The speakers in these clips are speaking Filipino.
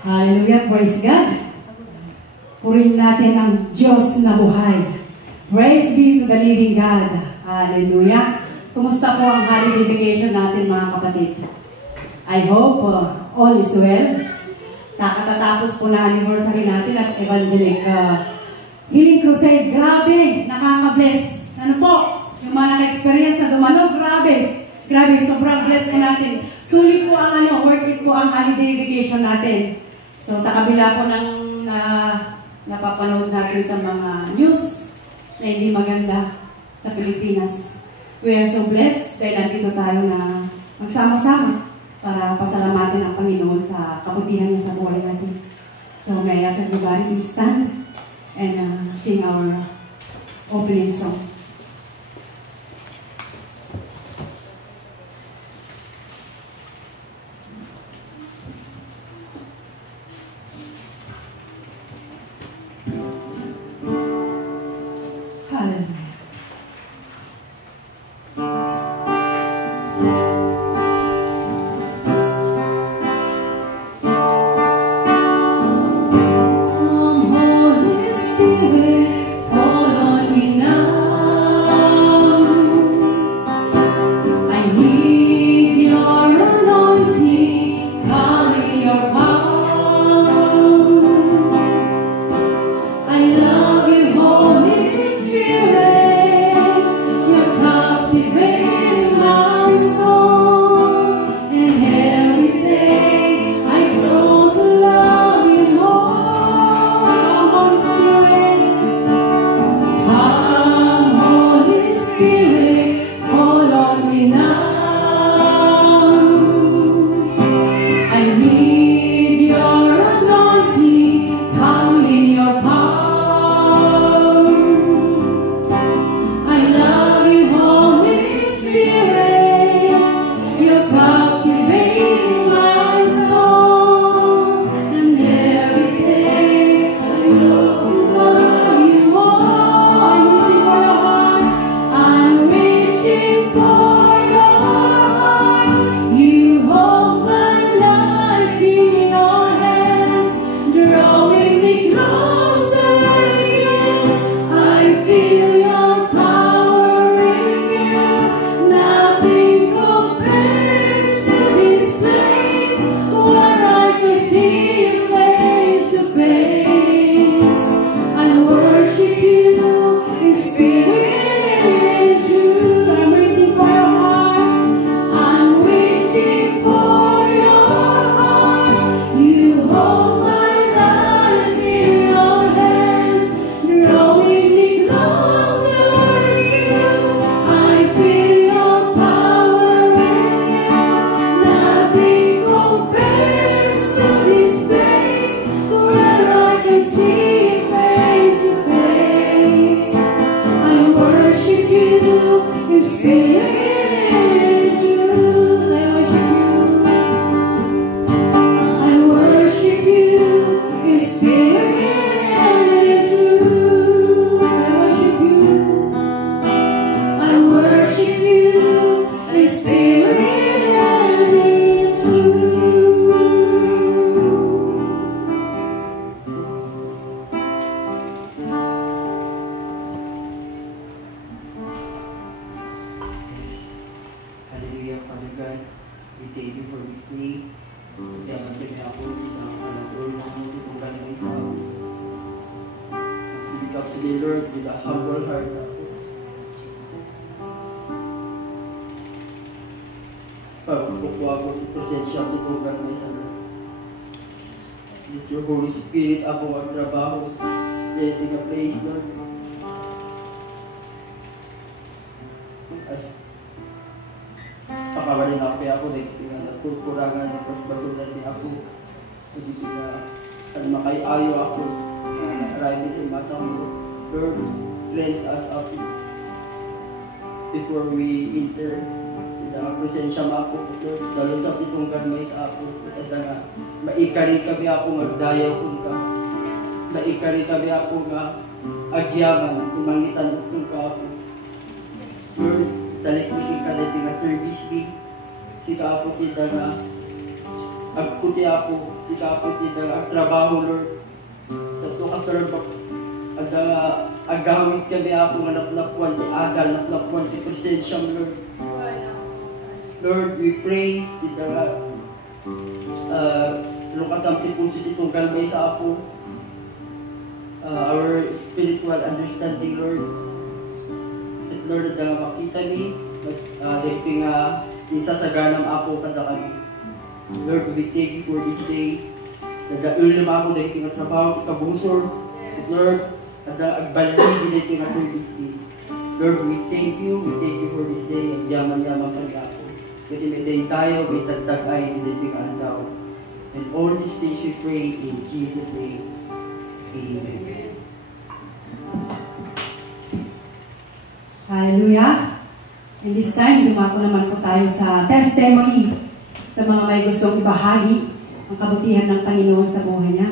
Hallelujah, praise God. Purihin natin ang Diyos na buhay. Praise be to the living God. Hallelujah. Kumusta po ang holiday vacation natin, mga kapatid? I hope all is well. Sa katatapos po na anniversary natin at Evangelic Healing Crusade, grabe, nakaka-bless. Ano po? Yung mga naka-experience na dumalo, grabe. Grabe, sobrang bless po natin. Sulit po ang worth it po ang holiday vacation natin. So sa kabila po ng napapanood natin sa mga news na hindi maganda sa Pilipinas, we are so blessed dahil nandito tayo na magsama-sama para pasalamatin ang Panginoon sa kabutihan niya sa buhay natin. So may I ask everybody to stand and sing our opening song. Your Holy Spirit abong ang trabaho, letting a place, Lord. As pakawalan na ako dito nga natuturagan ng pasbasulan ni ako. So dito nga makayayo ako na arrive dito matang Lord, cleanse us up before we enter. Kita presensya mo ako, Lord. Dalusap itong garmay sa ako. Kita nga maikari kami ako magdayaw kung ka. maikari kami ako nga agyaman, imangitan kung ka ako. Lord, dalik mo siya kaniti nga service fee, si ka ako tinda nga agputi ako, si ka ako tinda nga trabaho, Lord. Sa tukas na Lord, agawit kami ako nga naplapuan, di agal, naplapuan, di presensya, Lord. Lord, we pray, tinda nga, lukatang tipusit itong galmay sa ako, our spiritual understanding, Lord. At Lord, na makita ni, dahil nga isasaganang ako kada kami. Lord, we thank you for this day. Nagdaulam ako dahil nga trabaho, kabusor. At Lord, agbalik dahil nga service day. Lord, we thank you for this day. At yaman-yaman ka ako. Kasi may day tayo, may tagtag-ay, dahil nga andaw. And all these things we pray in Jesus' name. Amen. Hallelujah. In this time, dumako naman po tayo sa testimony sa mga may gustong ibahagi ang kabutihan ng Panginoon sa buhay niya.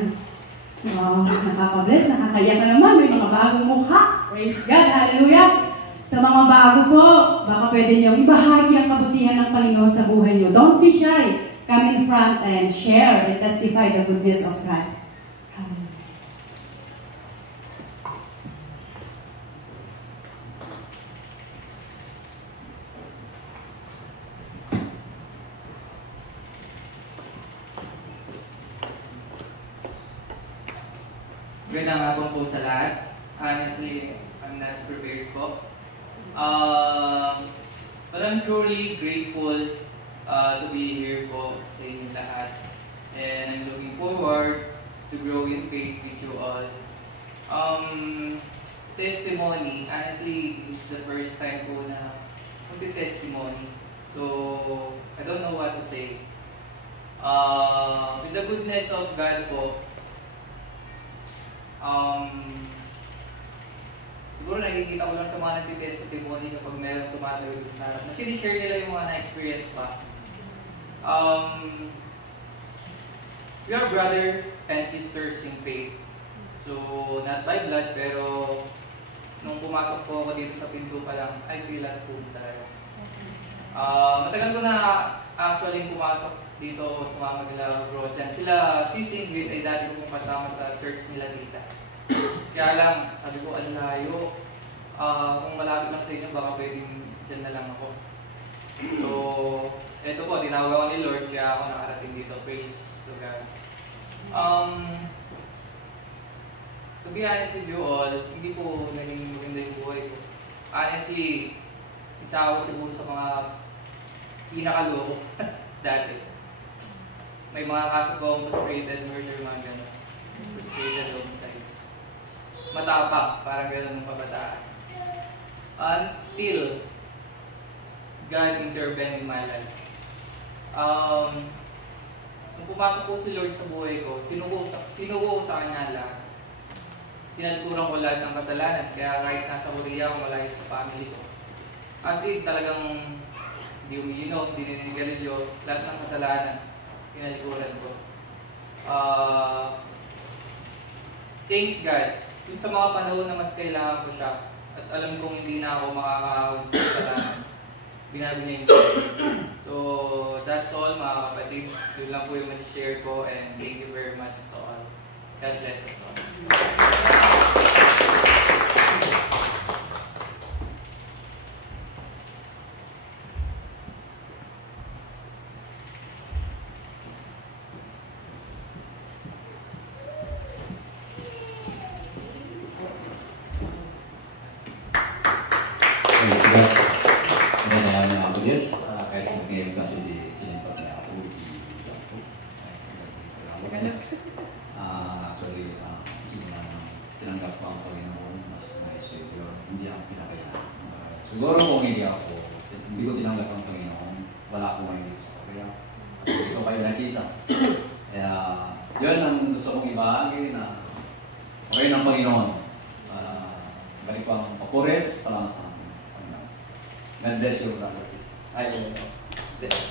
Nakaka-bless, nakakaiyak na naman. May mga bagong mukha. Praise God. Hallelujah. Sa mga bago po, baka pwede niyong ibahagi ang kabutihan ng Panginoon sa buhay niyo. Don't be shy. Come in front and share and testify the goodness of God. Magandang hapon po sa lahat. Honestly, I'm not prepared po. But I'm truly grateful to be here po sa inyo lahat. And I'm looking forward to grow in faith with you all. Testimony, honestly, this is the first time po na mag-testimony. So, I don't know what to say. With the goodness of God po, siguro nakikita ko lang sa mga nagtitestimony kapag meron tumatayo dun sa harap na sinishare nila yung mga na-experience pa. We are brother and sisters in faith. So, not by blood, pero nung pumasok po ako dito sa pinto pa lang, I feel at home talaga. Matagal ko na actually pumasok dito sa mga nila bro dyan. Sila sis Ingrid ay dati ko pong kasama sa church nila dito. Kaya lang, sabi ko, ang layo. Kung malapit lang sa inyo, baka pwedeng dyan na lang ako. So, eto po, tinawag ako ni Lord, kaya ako nakarating dito. Praise to God. To be honest with you all, hindi po naging maganda yung buhay ko. Honestly, isa ako siguro sa mga pinakaloko dati. May mga kaso ko akong frustrated murder, mga gano'n. Frustrated homicide. Matapang, parang gano'n ng kabataan. Until God intervened in my life. Nung pumasok po si Lord sa buhay ko, sinuko sa Kanya lahat. Tinalikuran ko lahat ng kasalanan, kaya kahit nasa Korea ako, malayo sa family ko. As in, talagang hindi umiinom, hindi ninigarilyo, lahat ng kasalanan, tinalikuran ko. Thanks God, dun sa mga panahon na mas kailangan ko siya, at alam kong hindi na ako makakahawin sa kasalanan, binago niya yung So, that's all mga kapatid. Yun lang po yung share ko, and thank you very much to all. God bless us all. Siguro kung hindi ko tinanggap ang Panginoon, wala akong may dito sa Korea. At ito kayo nakita. Kaya, yun ang gusto kong ibahagi na okay ng Panginoon. Balik ko ang papurit, salamat sa Panginoon. God bless you, brothers and sisters. Bless you.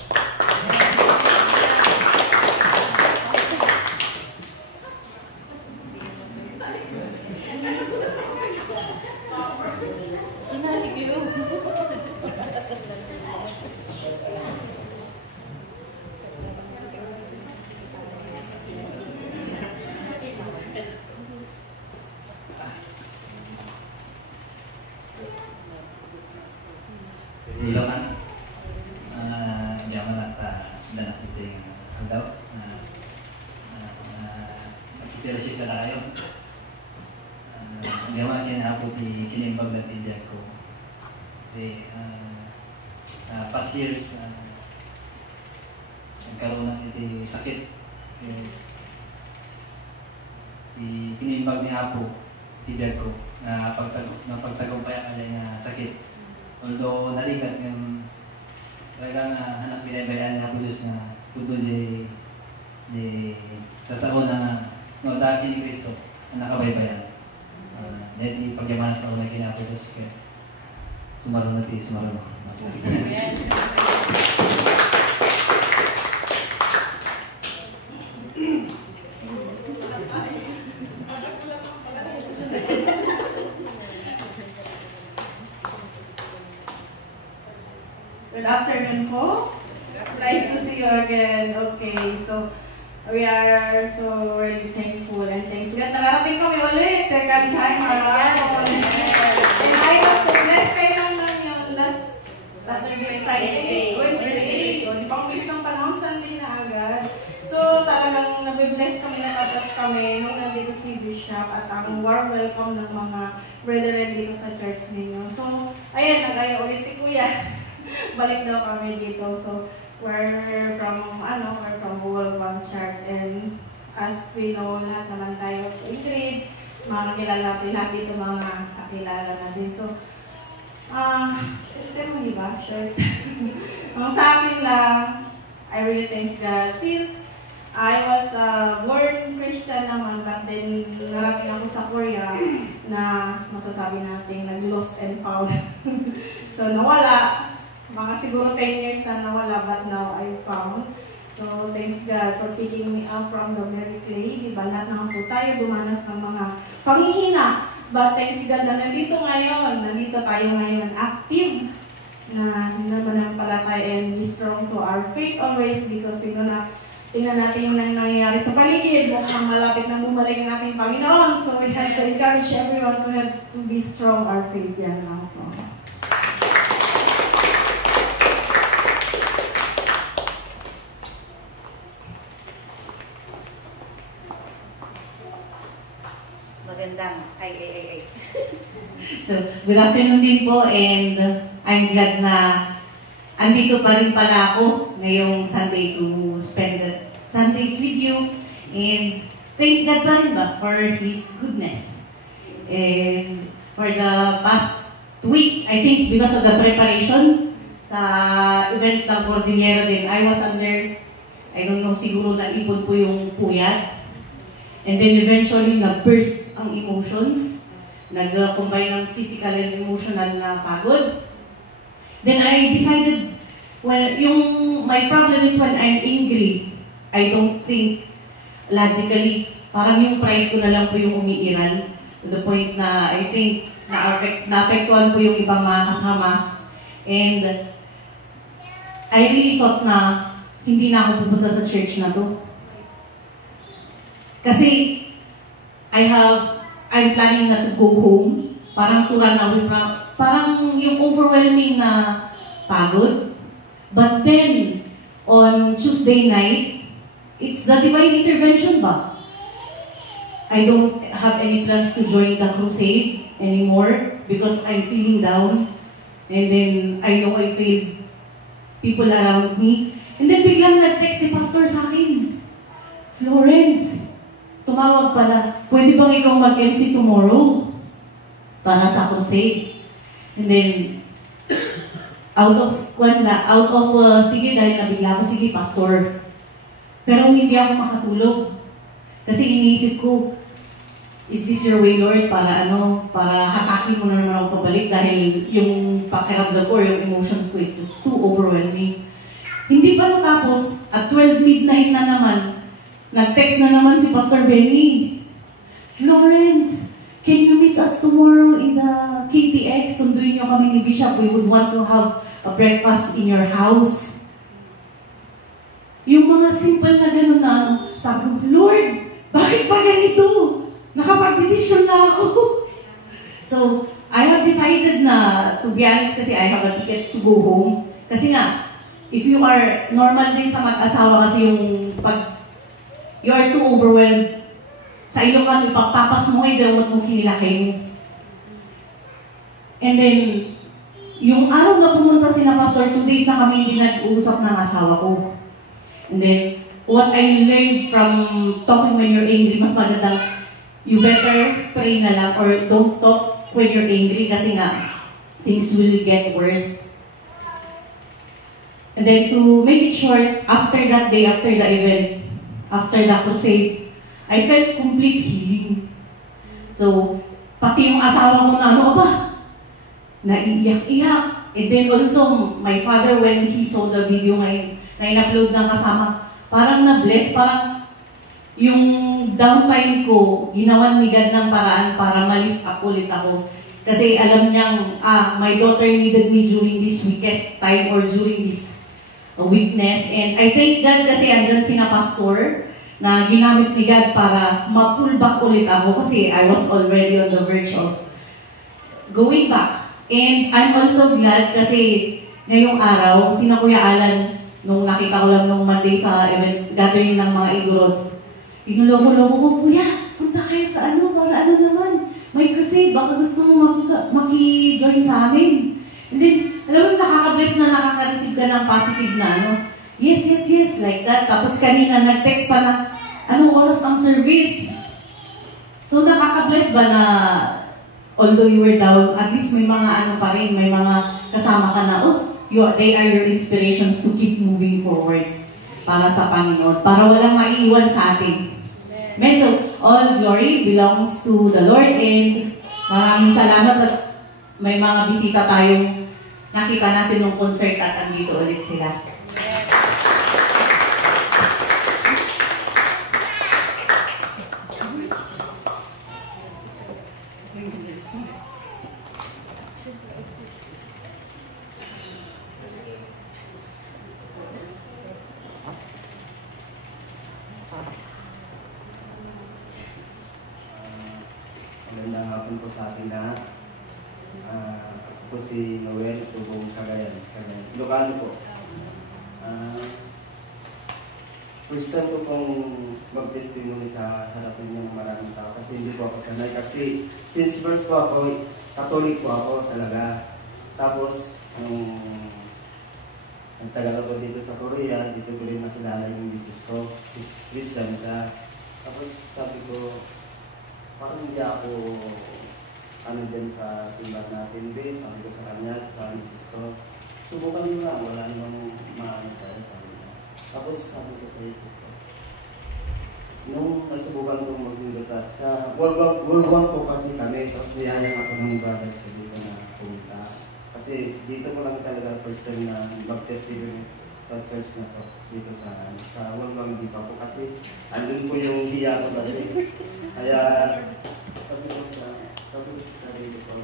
fellowship na tayo. Ang gawa kinahapon ni kinimbag na tindihan ko. Kasi past years, nagkaroon na iti sakit. Kinimbag ni Apo, tindihan ko, na pagtagumpay kaya nga sakit. Although naligat ng talagang hanap binabayan na po Diyos na puto di sasahon na no, dati ni Kristo ang nakabaybayan. Dahil pagyaman ko na kinapos kaya sumarong natin, sumarong. Good afternoon po. Nice to see you again. Okay, so we are so really thankful and thanks God. Nakarating kami ulit, second time around. And I was so blessed kayo lang yung last Saturday, Wednesday. Pang-bilis ng panahon, Sunday na agad. So talagang nabibless kami, natatat kami nung nandito si Bishop at ang warm welcome ng mga brethren dito sa church ninyo. So, ayan, nagaya ulit si Kuya. Balik daw kami dito. So, we're from World Church, and as we know, lahat naman tayo sa Ingrid, mga kilala natin lahat dito, mga kakilala natin. So, testimony ba? Sure. Sa akin lang, I really thank God. Since I was born Christian naman, but then narating ako sa Korea na masasabi natin nag-lost and found. So, nawala. Mga siguro 10 years na nawala, but now I found. So, thanks God for picking me up from the very clay. Diba, lahat naman po tayo dumanas ng mga panghihina. But thanks God na nandito ngayon. Nandito tayo ngayon, active na nananampalataya and be strong to our faith always, because we know na tingnan natin yung nangyayari sa paligid. Mukhang malapit na bumalik ang ating Panginoon. So, we have to encourage everyone to be strong our faith. Yan lang po. So, good afternoon din po, and I'm glad na andito pa rin pala ako ngayong Sunday to spend the Sundays with you, and thank God pa rin ba for His goodness. And for the past week, I think because of the preparation sa event ng Cordillera din, I was under, I don't know, siguro naipon po yung puyat. And then eventually, na-burst ang emotions. Nag-combine ng physical and emotional na pagod. Then I decided, well, my problem is when I'm angry, I don't think logically, parang yung pride ko na lang po yung umiiral. To the point na I think naapektuhan po yung ibang mga kasama. And I really thought na hindi na ako pupunta sa church na to. Kasi I'm planning na to go home, parang to run away, parang yung overwhelming na pagod. But then, on Tuesday night, it's the divine intervention ba? I don't have any plans to join the crusade anymore because I'm feeling down. And then, I know I failed people around me. And then, biglang nag-text si Pastor sa akin, Florence, tumawag pala, pwede bang ikaw mag-MC tomorrow para sa crusade? And then, sige, dahil nabigla ako, sige, Pastor. Pero hindi ako makatulog. Kasi iniisip ko, is this your way, Lord? Para hatakin mo na naman ako pabalik dahil yung pakiramdam ko, yung emotions ko is just too overwhelming. Hindi pa natapos, at 12 midnight na naman, nag-text na naman si Pastor Benny. Florence, can you meet us tomorrow in the KTX? Sunduin niyo kami ni Bishop. We would want to have a breakfast in your house. Yung mga simple na gano'n na, sabi ko, Lord, bakit pa ganito? Nakapag-desisyon na ako. So, I have decided na, to be honest, kasi I have a ticket to go home. Kasi nga, if you are normal din sa mag-asawa kasi yung pag you are too overwhelmed, Sa Ilocano, ipagpapas mo ngayon, jawat mo kinilaki mo. And then, yung araw na pumunta si na Pastor, 2 days na kami hindi nag-uusap ng asawa ko. And then, what I learned from talking when you're angry, mas magandang, you better pray na lang or don't talk when you're angry kasi nga, things will get worse. And then to make it short, after that day, after the event, after the crusade, I felt complete healing. So, pati yung asawa ko na ano ba? Naiiyak-iyak. And then also, my father, when he saw the video ngayon, na in-upload ng kasama, parang na-bless, parang yung downtime ko, ginawan ni God ng paraan para ma-lift up ulit ako. Kasi alam niyang, my daughter needed me during this weakest time or during this weakness. And I thank God kasi andyan si na Pastor, na ginamit ni God para ma-pull back ulit ako kasi I was already on the verge of going back. And I'm also glad kasi ngayong araw, sina Kuya Alan, nung nakita ko lang nung Monday sa event gathering ng mga Igorods, tinuloko-loko ko, Kuya, punta kayo sa ano, para ano naman, may crusade, baka gusto mo maki-join sa amin. And then, alam mo, nakaka-bless na nakaka-receive ka ng positive na ano, yes, like that. Tapos kanina, nag-text pa na, anong oras ang service? So, nakaka-bless ba na, although you were down, at least may mga ano pa rin, may mga kasama ka na, they are your inspirations to keep moving forward para sa Panginoon, para walang maiiwan sa atin. Amen. So, all glory belongs to the Lord and maraming salamat at may mga bisita tayong nakita natin ng concert at andito ulit sila. Magandang hapon po sa ating lahat. Ako po si Noel, Tubong Cagayan. Ilocano po. First time ko pong mag-testimony sa harapin ng maraming tao kasi hindi po ako sanay. Kasi since first po ako, Catholic po ako talaga. Tapos, nagtagal ako dito sa Korea, dito ko rin nakilala yung business ko, Christian siya. Tapos sabi ko, parang hindi ako dyan sa simbahan natin, sabi ko sa kanya, sa misis ko, subukan mo lang, wala namang maano sa'yo, sabi niya. Tapos sabi ko sa isip ko, nung nasubukan kong magsundot sa World War po kasi kami, tapos niyayang ako ng brothers ko dito na pumunta. Kasi dito ko lang talaga first time na mag-testimony sa church na to, dito sa World War hindi pa po kasi andun po yung hiya ko kasi. Kaya sabi ko sa sarili ko,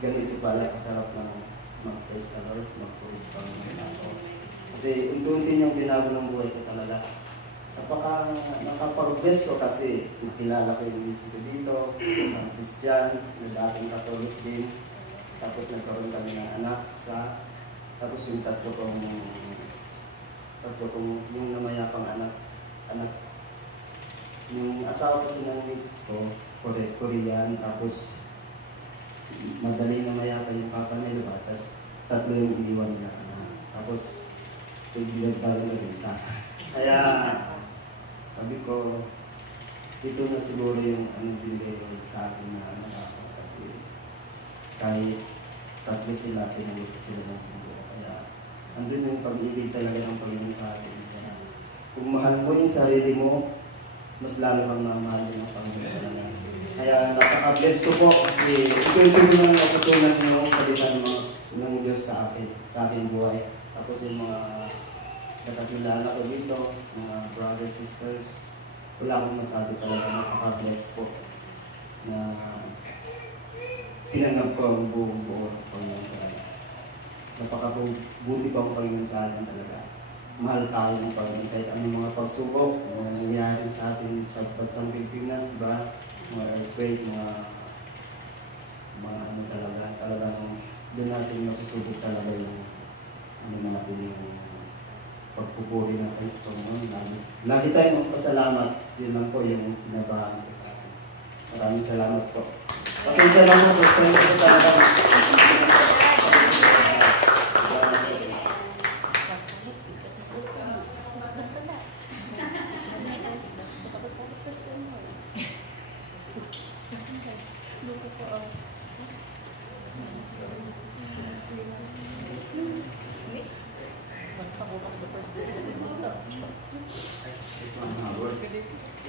ganito pala kasarap ng mag-praise sa Lord, mag-praise pa ng ako. Kasi unti-unti niyang binago ng buhay ko talaga. Nakapag-bless ko kasi nakilala ko yung misis ko dito, sa Christian, na dating Catholic din. Tapos nagkaroon kami ng anak tapos yung tatlo kong yung namayapang anak. Yung asawa kasi ng misis ko, Korean, tapos madaling namayapan yung papa nila, tapos tatlo yung iniwan nila. Tapos, tigilagdagan na isa. Kaya, sabi ko, ito na siguro yung binigay ko sa akin na anak ako. Kasi, kahit tatlo sila, tinanggap ko sila ng buo. Kaya, andun yung pag-ibig talaga ng Panginoon sa akin. Kaya, kung mahal mo yung sarili mo, mas lalo kang mamahalin ng Panginoon. Kaya napaka-bless ko po kasi ito yung natutunan ng salita ng Diyos sa aking buhay. Tapos yung mga nakakilala ko dito, mga brothers, sisters, wala akong masabi talaga, napaka-bless po na tinanggap ko ang buong buo ng Panginoon talaga. Napaka-buti pa ang Panginoon sa atin talaga. Mahal tayo ng Panginoon kahit anong mga pagsubok, mga nangyayari sa atin sa bansang Pilipinas, diba? Mga earthquake, mga ano talagang doon natin masusubok talaga yung natin yung pagpupuri natin sa Panginoon. Lagi tayong magpasalamat. Yun lang po yung pinabahan ko sa akin. Maraming salamat po. Pasensya lang po. Pasensya po talaga.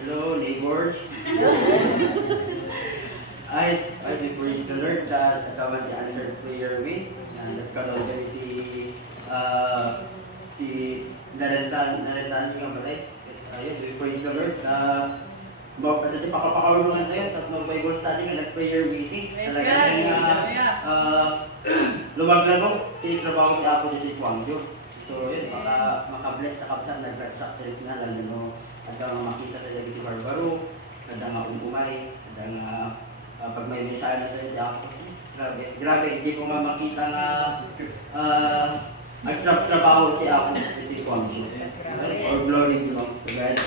Hello, neighbors. I do praise the Lord that kawan the answered prayer with and nagkaroon kami di narentan nga balay. Ayun, we praise the Lord. Dati pakapakaulungan tayo, tatlong Bible study nga nag-prayer meeting. Talagang lumaglago, tinitrabaho niya ako dito Kwangyo. So yun, maka-bless na kapsan, nag-raksak trip na, lalo no, at kang makita talaga di Barbaro, kada nga umay, kada nga pag may mensahe na tayo, ako, grabe, hindi ko nga makita nga nagtrabaho di ako dito Kwangyo. All glory belongs to God.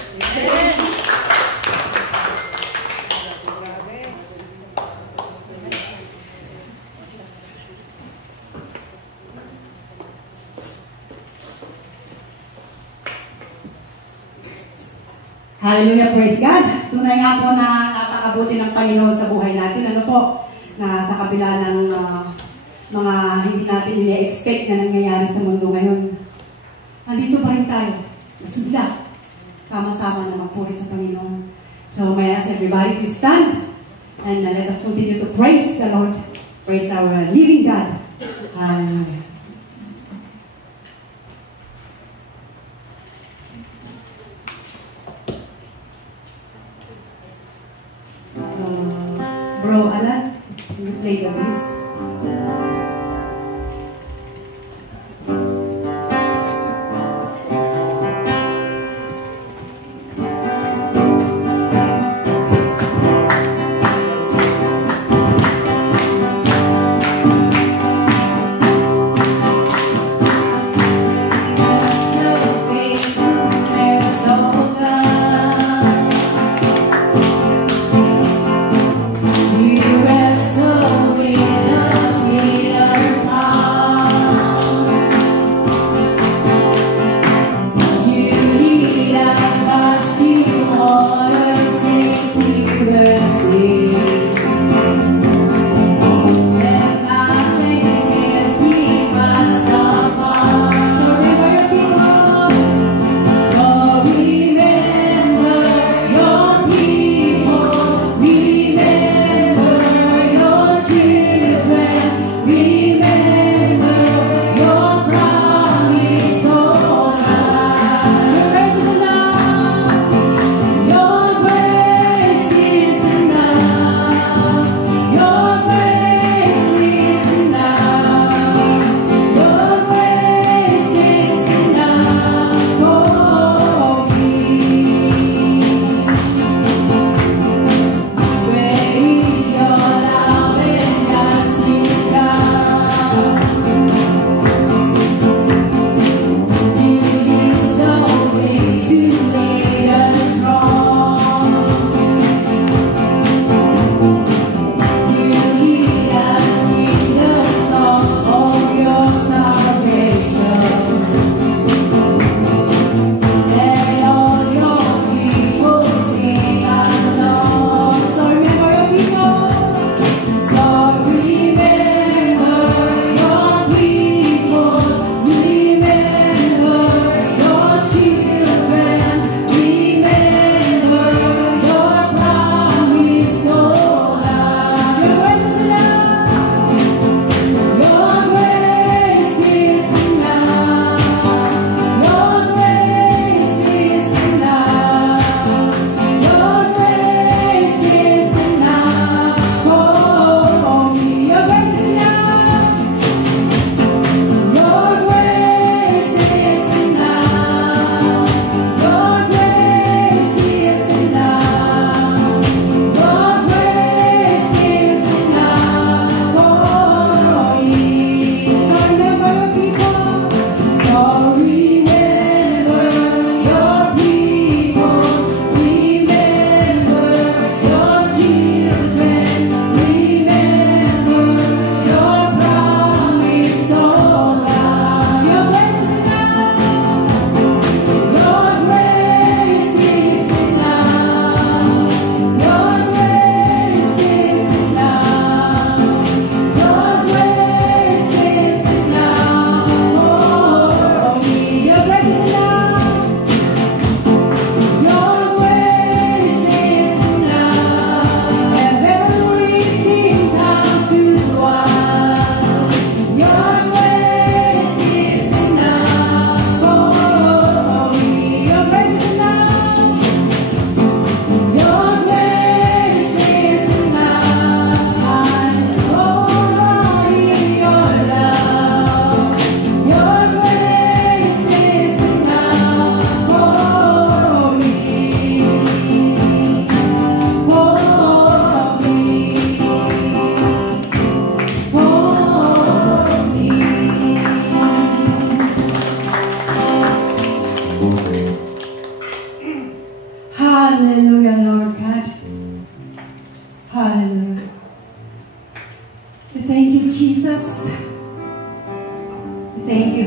Hallelujah, praise God. Tunay nga po na napakabuti ng Panginoon sa buhay natin. Ano po, na sa kabila ng mga hindi natin ini-expect na nangyayari sa mundo ngayon, nandito pa rin tayo, masigla, sama-sama na magpuri sa Panginoon. So may I ask everybody to stand and let us continue to praise the Lord, praise our living God. Hallelujah. Bro Alan, can you play the bass? You wrestle with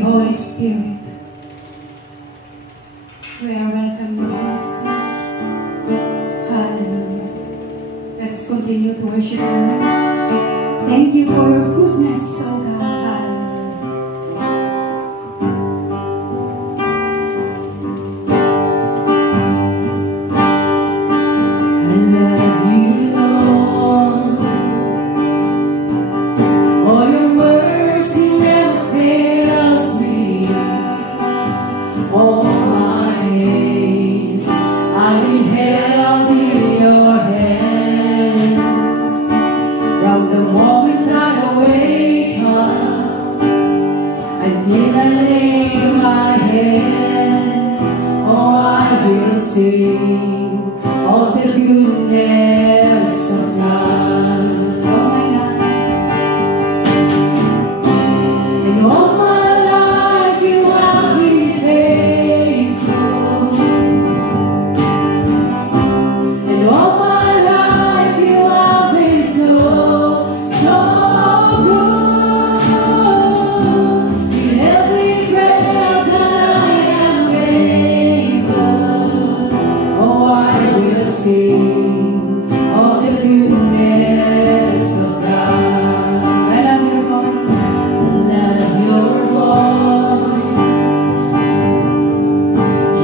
you, Holy Spirit. We are welcome, Holy Spirit. Hallelujah. Let's continue to worship the Lord. Thank you for your goodness, oh God. Sing of the goodness of God. Oh my God. And all my life you have been faithful. And all my life you have been so, so good. In every breath that I am able, I will sing of the goodness of God. I love your voice. I love your voice.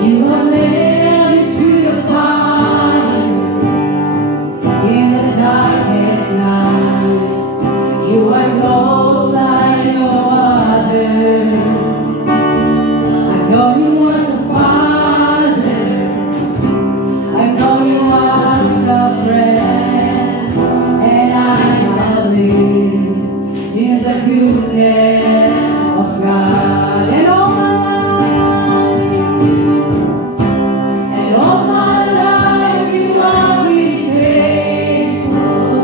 You have led me through the fire in the darkest night. You are close like no other. I know you was a father. I know you was a friend, and I have lived in the goodness of God. And all my life you have been faithful.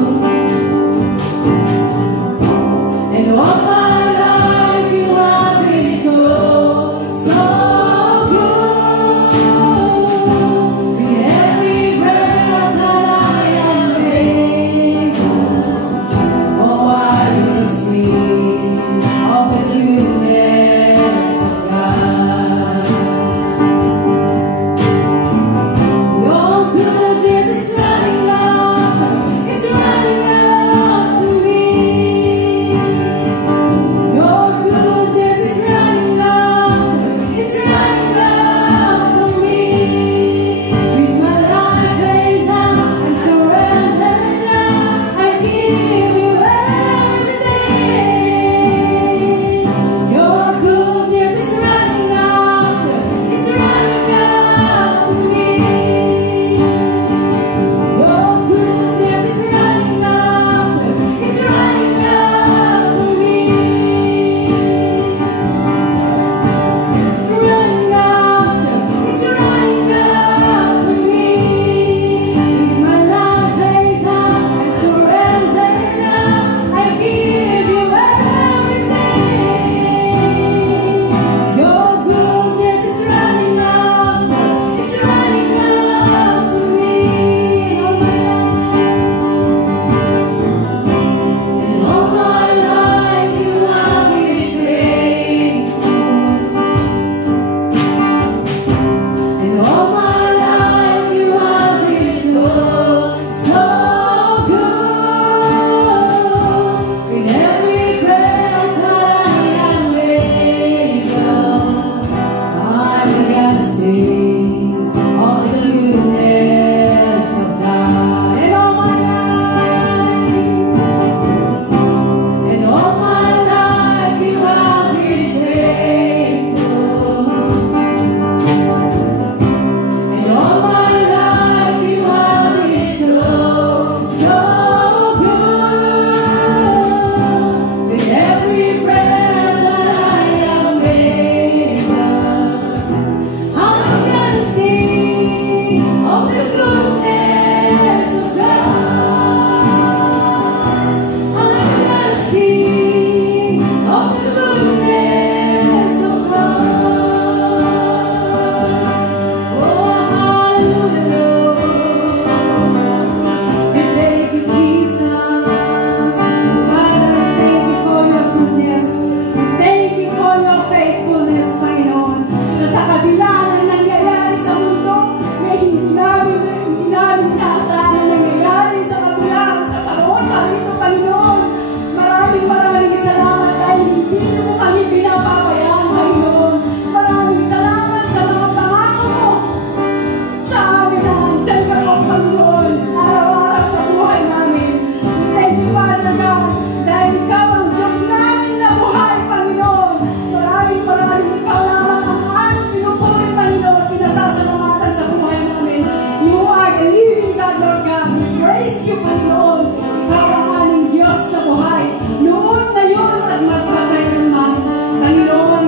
praise you, Panginoon. Ikaw ang aming Diyos na buhay. Noon, ngayon, at magpapakailanman. Panginoon,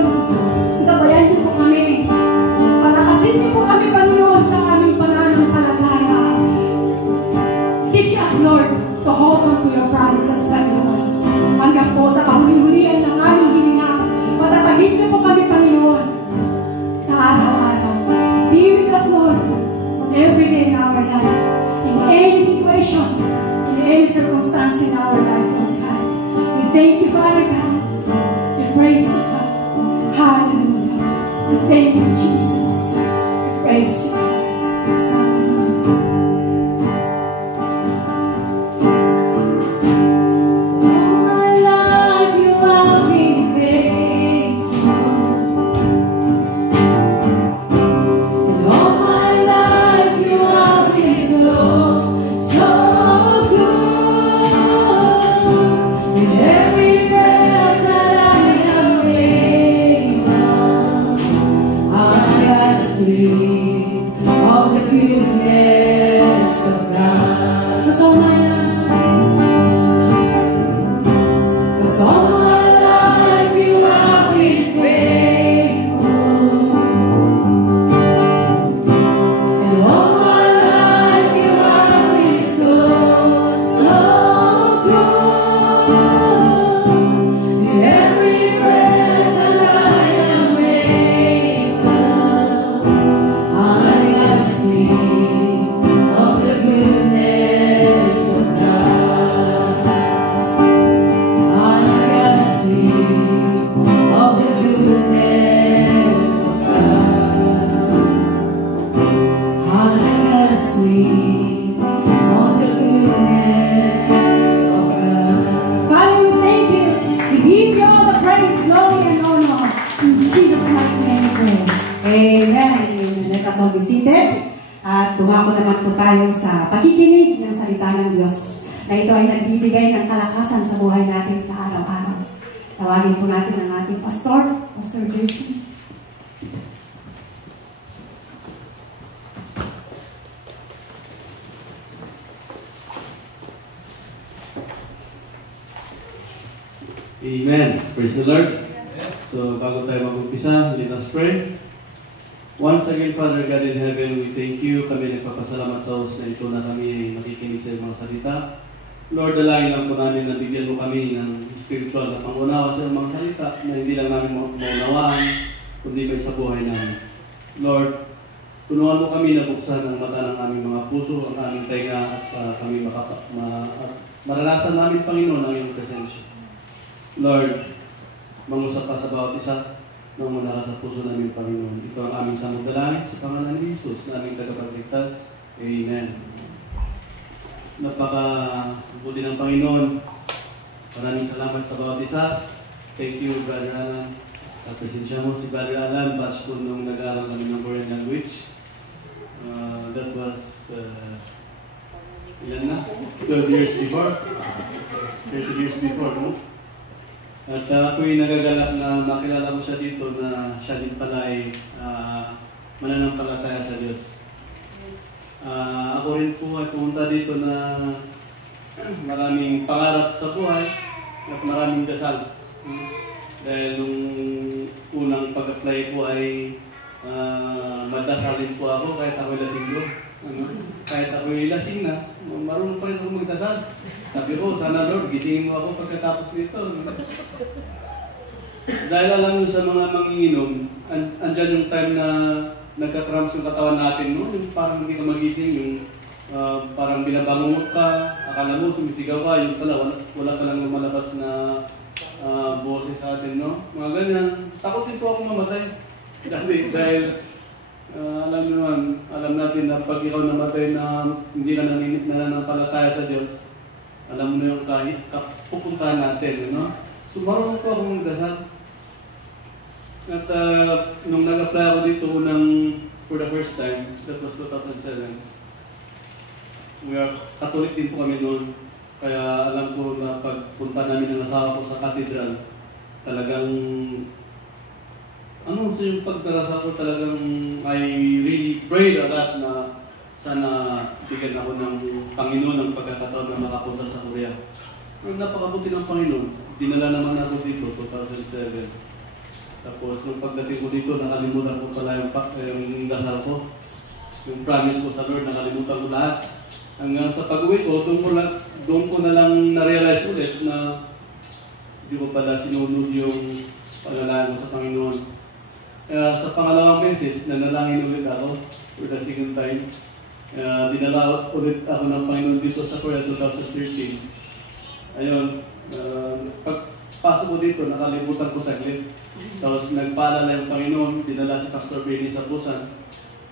gabayan niyo po kami. Palakasin niyo po kami, Panginoon, sa aming pananampalataya. Teach us, Lord, to hold on to your promises, Panginoon. Hanggang po sa kahuli-hulian ng aming hininga, patatagin niyo po kami, Panginoon, sa araw-araw. Be with us, Lord, every day in our life, in any situation, in any circumstance in our life, Lord God. We thank you, Father God. We praise you, God. Hallelujah. We thank you, Jesus. We praise you, God. Sa pakikinig ng salita ng Diyos na ito ay nagbibigay ng kalakasan sa buhay natin sa araw-araw. Tawagin po natin ang ating pastor, Pastor Jersey. Amen. Praise the Lord. So, bago tayo mag-umpisa, let us pray. Once again, Father God in heaven, we thank you. Kami nagpapasalamat sa Diyos na ito na kami ay makikinig sa iyong mga salita. Lord, dalangin lang po namin na bigyan mo kami ng spiritual na pangunawa sa iyong mga salita na hindi lang namin maunawaan, kundi may sa buhay namin. Lord, tulungan mo kami na buksan ang mata ng aming mga puso, ang aming tainga at kami maranasan namin, Panginoon, ang iyong presensya. Lord, mangusap ka sa bawat isa nang mula sa puso namin, Panginoon. Ito ang aming samudalain sa pangalan ni Jesus na aming tagapagligtas. Amen. Napaka-buti ng Panginoon. Maraming salamat sa bawat isa. Thank you, Brother Alan. Sa presensya mo, si Brother Alan, batch po nung nag-aaral kami ng foreign language. That was, ilan na? 12 years before. 30 years before, no? At ako'y nagagalak na makilala ko siya dito na siya din pala ay mananampalataya sa Diyos. Ako rin po ay pumunta dito na maraming pangarap sa buhay at maraming dasal. Dahil nung unang pag-apply po ay magdasalin po ako kahit ako'y lasing ko. Kahit ako'y lasing na, marunong pa rin ako magdasal. Sabi ko, sana Lord, gisingin mo ako pagkatapos nito. Dahil alam mo sa mga manginginom, andyan yung time na nagka-cramps yung katawan natin, no? Yung parang hindi ka magising, yung parang binabangungot ka, akala mo sumisigaw ka, yung pala, wala ka lang lumalabas na boses sa atin, no? Mga ganyan. Takot din po akong mamatay. Dahil alam natin na pag ikaw namatay na hindi ka nananampalataya sa Diyos, alam mo na yung kahit pupuntahan natin, no? So marunong po akong magdasal. At nung nag-apply ako dito for the first time, that was 2007. We are Catholic din po kami noon. Kaya alam ko na pagpunta namin ng asawa ko sa cathedral, talagang so yung pagdarasal ko talagang I really prayed a lot na sana bigyan ako ng Panginoon ng pagkakataon na makapunta sa Korea. Ang napakabuti ng Panginoon, dinala naman ako dito 2007. Tapos nung pagdating ko dito, nakalimutan ko pala yung dasal ko. Yung promise ko sa Lord, nakalimutan ko lahat. Hanggang sa pag-uwi ko, doon ko na lang na-realize ulit na hindi ko pala sinunod yung panalaan ko sa Panginoon. Sa pangalawang beses, nanalangin ulit ako for the second time. Dinala ulit ako ng Panginoon dito sa Korea 2013. Ayun, pagpasok ko dito, nakalimutan ko saglit. Tapos nagpaalala yung Panginoon, dinala si Pastor Benny sa Busan.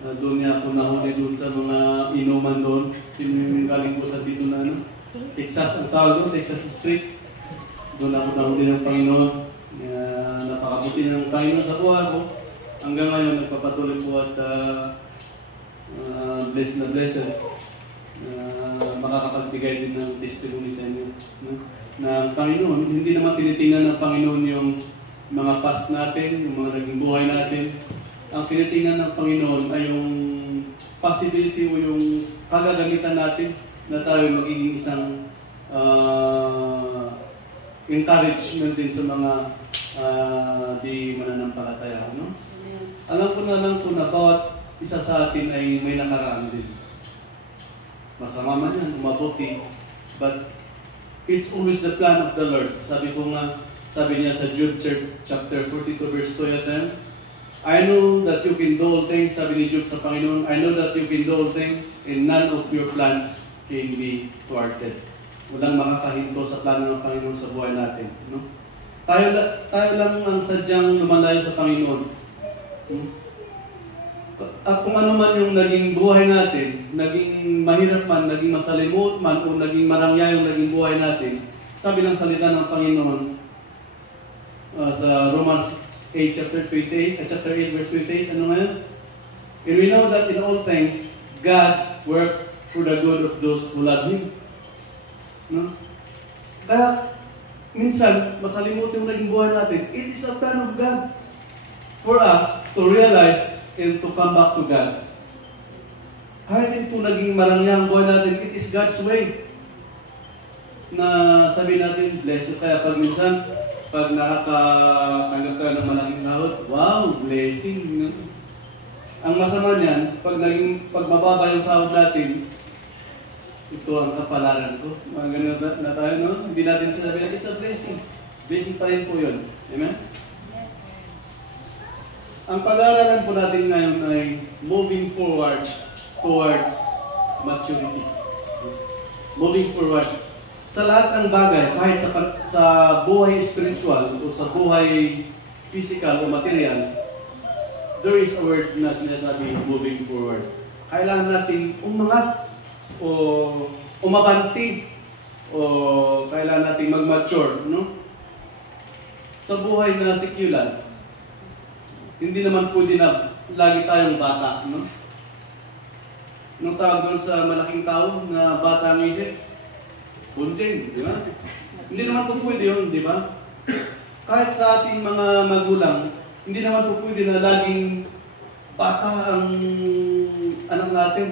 Doon niya ako nahuli doon sa mga inuman doon. Galing Busan dito na Texas ang tawag doon, Texas Street. Doon ako nahuli ng Panginoon. Napakabuti ng Panginoon sa buhay ko. Hanggang ngayon, nagpapatuloy po at blessed na blessed. Makakapagbigay din ng testimony sa inyo. Na Panginoon, hindi naman tinitingnan ng Panginoon yung mga past natin, yung mga naging buhay natin. Ang tinitingnan ng Panginoon ay yung possibility o yung kagagamitan natin na tayo magiging isang encouragement din sa mga di mananampalataya. No? Alam ko na bawat isa sa atin ay may nakaraan din. Masama man yan, mabuti. But it's always the plan of the Lord. Sabi niya sa Jude chapter 42 verse 2 at 10, I know that you can do all things, sabi ni Job sa Panginoon, I know that you can do all things and none of your plans can be thwarted. Walang makakahinto sa plano ng Panginoon sa buhay natin. No? Tayo lang ang sadyang lumalayo sa Panginoon. At kung ano man yung naging buhay natin, naging mahirap man, naging masalimot man, o naging marangya yung naging buhay natin, sabi ng salita ng Panginoon sa Romans 8 chapter 8 verse 28, ano nga yun? And we know that in all things, God work for the good of those who love Him. No? Kaya, minsan, masalimutin yung naging buhay natin. It is a plan of God for us to realize and to come back to God. Kahit din po naging marangyang buhay natin, it is God's way. Na sabi natin, blessed. Kaya pag minsan, pag nakakatanggap ka ng malaking sahod, wow, blessing. Ang masama niyan, pag mababa yung sahod natin, ito ang kapalaran ko. Mga ganun na tayo, no? Hindi natin sinabi na, it's a blessing. Blessing pa rin po yun. Amen? Ang pag-aaralan po natin ngayon ay moving forward towards maturity. Moving forward. Sa lahat ng bagay, kahit sa buhay spiritual o sa buhay physical o material, there is a word na sinasabi, moving forward. Kailangan natin umangat o umabanti o kailangan natin mag-mature, no? Sa buhay na secular, hindi naman pwede na lagi tayong bata, no? Nung tawag doon sa malaking tao na bata ang isip, bunjing, di ba? Hindi naman po pwede yun, di ba? Kahit sa ating mga magulang, hindi naman po pwede na laging bata ang anak natin.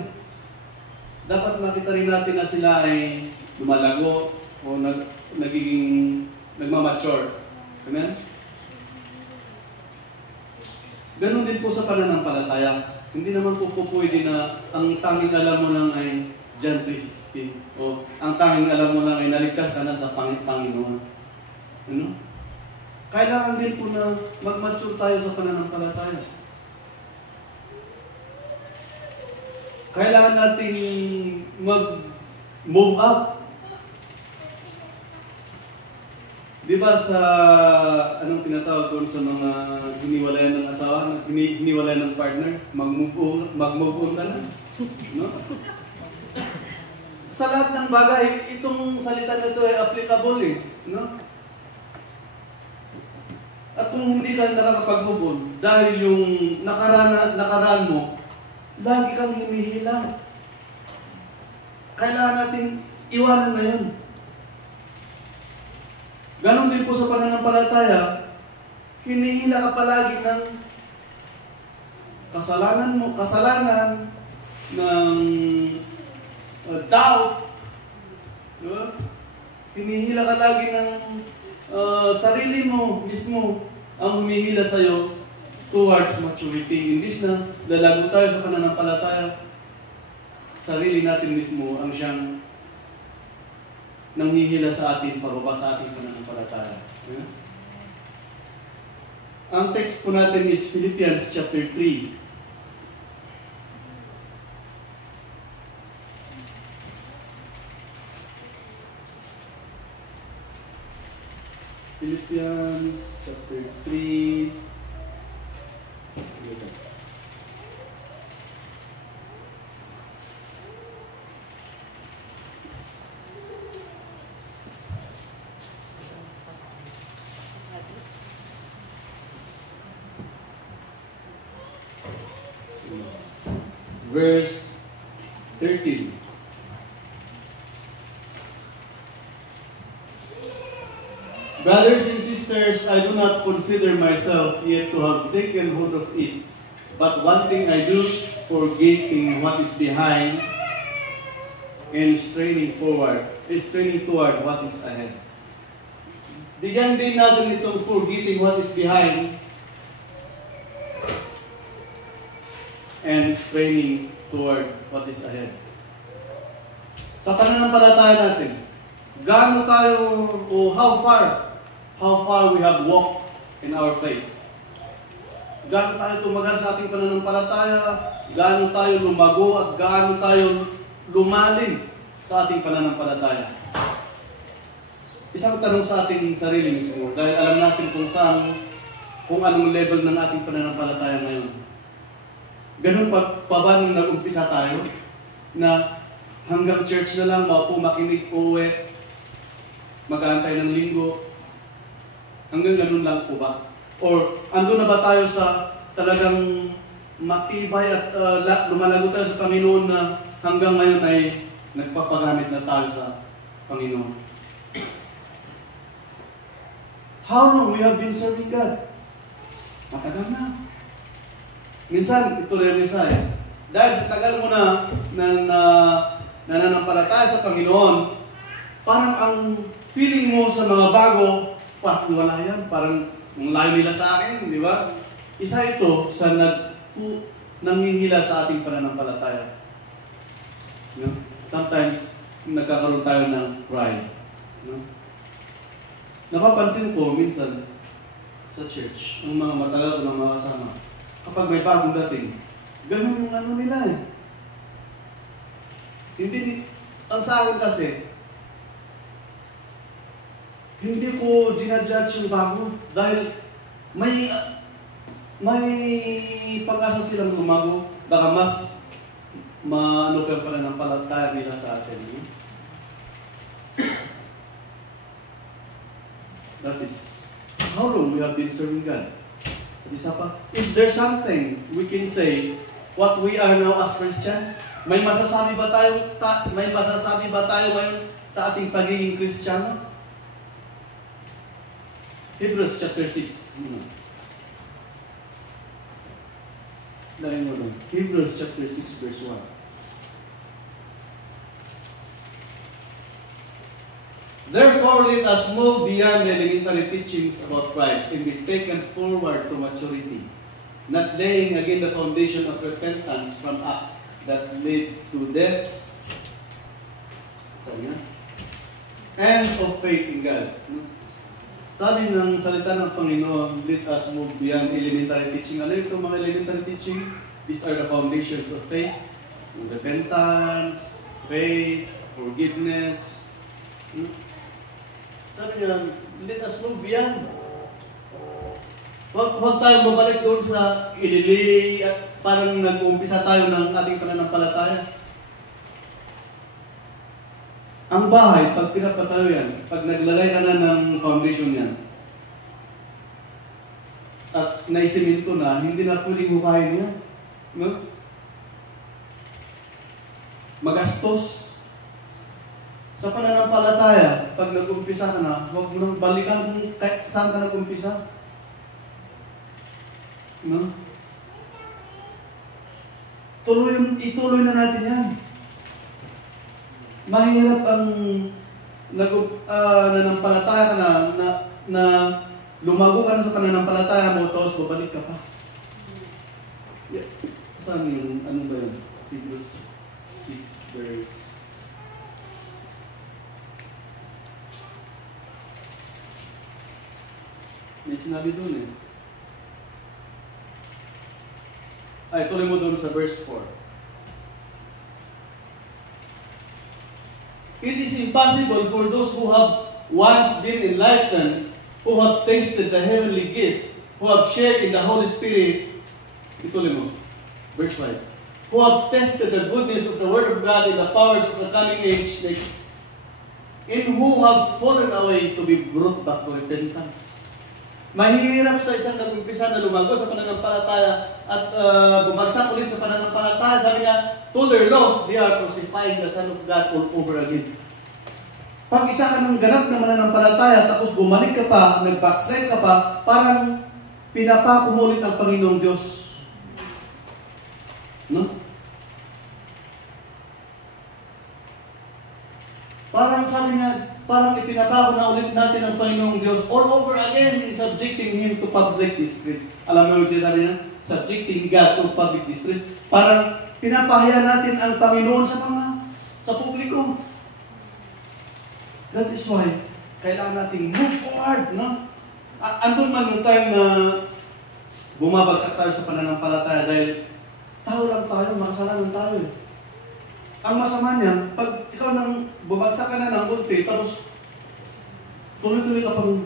Dapat makita rin natin na sila ay lumalago o nagiging nagmamature. Amen? Ganon din po sa pananampalataya. Hindi naman po pwede na ang tanging alam mo lang ay John 3:16 o ang tanging alam mo lang ay naligtas ka na sa Panginoon. Ano? Kailangan din po na mag-mature tayo sa pananampalataya. Kailangan natin mag-move up. Di ba sa anong tinatawag doon sa mga hiniwalayan ng asawa, hiniwalayan ng partner, mag-move on ka na. No? Sa lahat ng bagay, itong salita na ito ay applicable eh. No? At kung hindi ka nakakapag-move on, dahil yung nakaraan mo, lagi kang hinihilang. Kailangan natin iwanan na yun. Ganon din po sa pananampalataya, hinihila ka palagi ng kasalanan, doubt. Diba? Hinihila ka lagi ng sarili mo mismo ang humihila sa'yo towards maturity. Imbis na lalago tayo sa pananampalataya, sarili natin mismo ang siyang nanghihila sa atin, pababa sa ating pananampalataya. Yeah? Ang text po natin is Philippians chapter 3. Philippians chapter 3. Verse 13. Brothers and sisters, I do not consider myself yet to have taken hold of it. But one thing I do, forgetting what is behind and straining toward what is ahead. Bigyan din natin itong forgetting what is behind and straining toward what is ahead. Sa pananampalataya natin, gaano tayo o how far we have walked in our faith. Gaano tayo tumagal sa ating pananampalataya, gaano tayo lumago at gaano tayo lumalim sa ating pananampalataya. Isang tanong sa ating sarili mismo, dahil alam natin kung anong level ng ating pananampalataya ngayon. Ganun pa ba nung nag-umpisa tayo na hanggang church na lang, maupo, makinig, uwi, mag-aantay ng linggo, hanggang ganun lang po ba? Or andun na ba tayo sa talagang matibay at lumalago tayo sa Panginoon na hanggang ngayon ay nagpapagamit na tayo sa Panginoon? How long we have been serving God? Matagal na. Minsan, ito rin isa dahil sa tagal mo na nananampalataya sa Panginoon, parang ang feeling mo sa mga bago, wala yan, parang ang layo nila sa akin, di ba? Isa ito sa nanghihila sa ating pananampalataya. You know? Sometimes, nagkakaroon tayo ng pride. You know? Napapansin ko minsan sa church, ang mga matagal ko ng mga kasama, kapag may bagong dating, ganun ang ano nila eh. Ang sa akin kasi, hindi ko ginajudge yung bago dahil may pag-asa silang lumago, baka mas maano pa pala ng palataya nila sa atin. That is how long we have been serving God. Isa pa, is there something we can say what we are now as Christians? May masasabi ba tayo ngayon sa ating pagiging Kristiyano? Hebrews chapter 6. Hebrews chapter 6 verse 1. Therefore, let us move beyond the elementary teachings about Christ and be taken forward to maturity, not laying again the foundation of repentance from acts that lead to death, and of faith in God. Sabi ng salita ng Panginoon, let us move beyond elementary teaching. Ano itong mga elementary teaching? These are the foundations of faith, repentance, faith, forgiveness. Sabi niya, let us move beyond. Huwag tayong babalik doon sa ilili at parang nag-uumpisa tayo ng ating pananampalataya. Ang bahay, pag pinapatayo yan, pag naglagay ka na ng foundation yan, at naisiminto na, hindi na pwedeng hukayin yan. No? Magastos. Sa pananampalataya, pag nag-umpisa ka na, huwag mo nang balikan kung saan ka nag-umpisa. No? ituloy na natin yan. Mahirap ang nanampalataya ka na lumago ka na sa pananampalataya mo, tapos babalik ka pa. Yeah. Saan yung, ano ba yun? Hebrews 6 verse. May sinabi doon eh. Ay, tuloy mo doon sa verse 4. It is impossible for those who have once been enlightened, who have tasted the heavenly gift, who have shared in the Holy Spirit, ituloy mo, verse 5, who have tested the goodness of the Word of God in the powers of the coming age, next, in who have fallen away to be brought back to repentance. Mahirap sa isang nag-umpisa na lumago sa pananampalataya at bumagsak ulit sa pananampalataya. Sabi niya, to their loss, they are crucifying the Son of God all over again. Pag isa ka ng ganap na mananampalataya, tapos bumalik ka pa, nag-backslide ka pa, parang pinapakumulit ang Panginoong Diyos. No? Parang sabi niya, parang ipinapako na ulit natin ang Panginoong Diyos all over again in subjecting Him to public disgrace. Alam mo yung sinasabi niya? Subjecting God to public disgrace. Parang pinapahiya natin ang Panginoon sa publiko. That is why kailangan nating move forward, no? Andun man yung time na bumabagsak tayo sa pananampalataya dahil tao lang tayo, makasalanan tayo. Ang masama niyan, pag ikaw nang bumagsak ka na ng ulti, tapos tuloy-tuloy ka pang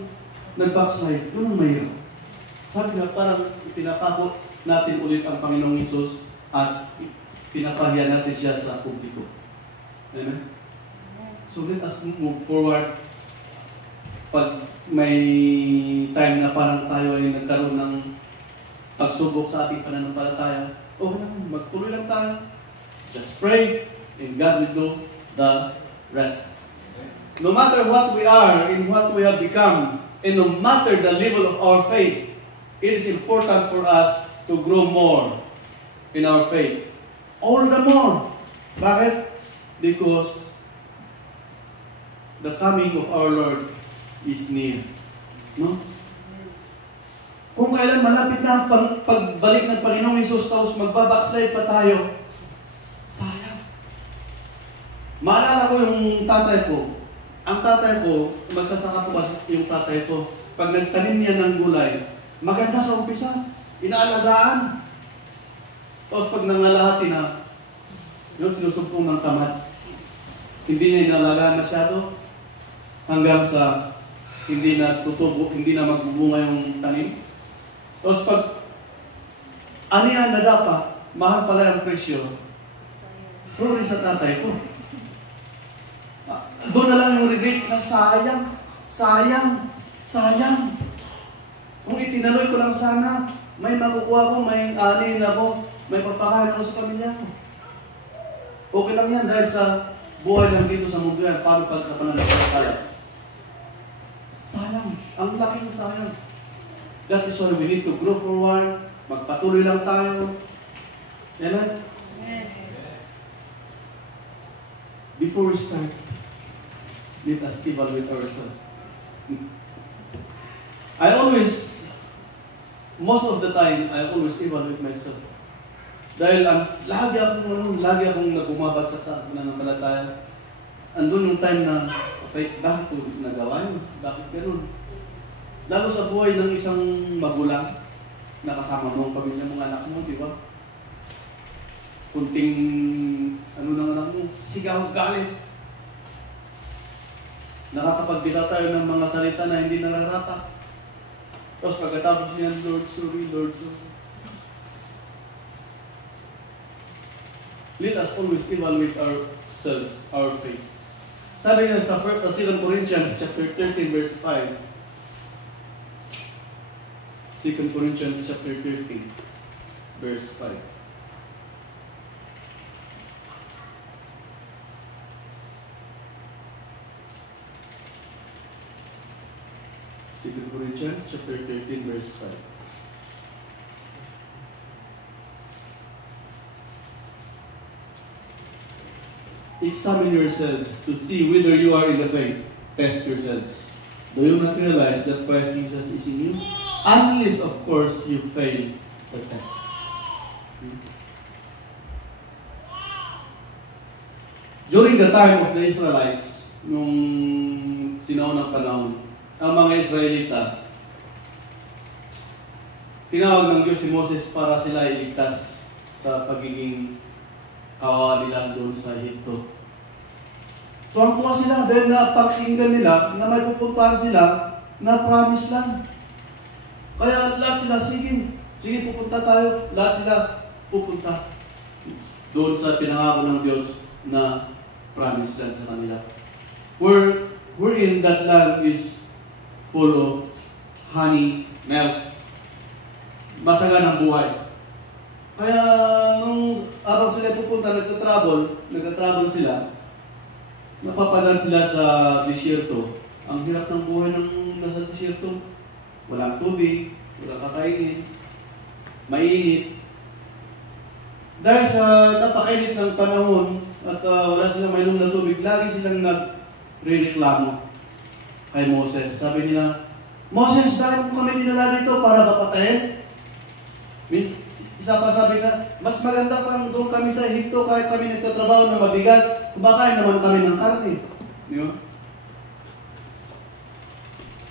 nag-backslide, yun ang mahirap. Sabi nga, parang ipinapako natin ulit ang Panginoong Hesus at pinapahiya natin siya sa publiko. Amen? So let us move forward. Pag may time na parang tayo ay nagkaroon ng pagsubok sa ating pananampalataya, magtuloy lang tayo. Just pray, and God will do the rest. No matter what we are and what we have become, and no matter the level of our faith, it is important for us to grow more in our faith. All the more. Bakit? Because the coming of our Lord is near. No? Kung kailan malapit na ang pagbalik ng Panginoong Hesus, tapos magbabackslide pa tayo, sayang. Maalala ko yung tatay ko. Ang tatay ko, magsasaka po kasi yung tatay ko, pag nagtanim niya ng gulay, maganda sa umpisa, inaalagaan. Tapos pag nangalahati na, yung sinusumpong ng tamad, hindi niya inalagaan masyado, hanggang sa hindi na tutubo, hindi na magbubunga yung tanim. Tapos pag anihan na dapat, mahal pala ang presyo, sorry sa tatay ko. Doon na lang yung regrets na sayang. Kung itinaloy ko lang sana, may makukuha ko, may anin ako, may papakain ako sa pamilya ko. Okay lang yan dahil sa buhay lang dito sa mundo yan, paano pag sa pananampalataya. Sayang, ang laking sayang. That is why we need to grow forward, magpatuloy lang tayo. Amen? Before we start, let us evaluate ourselves. Most of the time, I always evaluate myself. Dahil lagi akong nagumabagsak sa pananampalataya. Andun yung time na, okay, bakit ko nagawa yun? Bakit ganun? Lalo sa buhay ng isang magulang, nakasama mo ang pamilya mong anak mo, di ba? Kunting, ng anak mo, sigaw, galit. Nakakapagbita tayo ng mga salita na hindi nararapat. Tapos pagkatapos niyan, Lord, sorry. Let us always evaluate ourselves, our faith. Sabi niya sa 2 Corinthians chapter 13, verse 5. 2 Corinthians chapter 13, verse 5. Corinthians chapter 13, verse 5. examine yourselves to see whether you are in the faith. Test yourselves. Do you not realize that Christ Jesus is in you? Unless, of course, you fail the test. During the time of the Israelites, nung sinaunang panahon, ang mga Israelita, tinawag ng Diyos si Moses para sila iligtas sa pagiging kawawa nila doon sa Egypto. Tuwang-tuwa sila dahil napakinggan nila na may pupuntahan sila na promise lang. Kaya lahat sila, sige pupunta tayo. Lahat sila pupunta doon sa pinangako ng Diyos na promise land sa kanila. Wherein that land is full of honey, milk, masagan ng buhay. Kaya nung araw sila pupunta, nagtatravel sila, napapadaan sila sa disyerto. Ang hirap ng buhay ng nasa disyerto. Walang tubig, walang kakainin, mainit. Dahil sa napakainit ng panahon at wala silang mainom na tubig, lagi silang nagre-reklamo kay Moses. Sabi nila, Moses, bakit mo kami dinala dito para papatayin? Isa pa sabi na, mas maganda pa doon kami sa Egypto kahit kami nagtatrabaho na mabigat, kumakain naman kami ng karne. Di ba?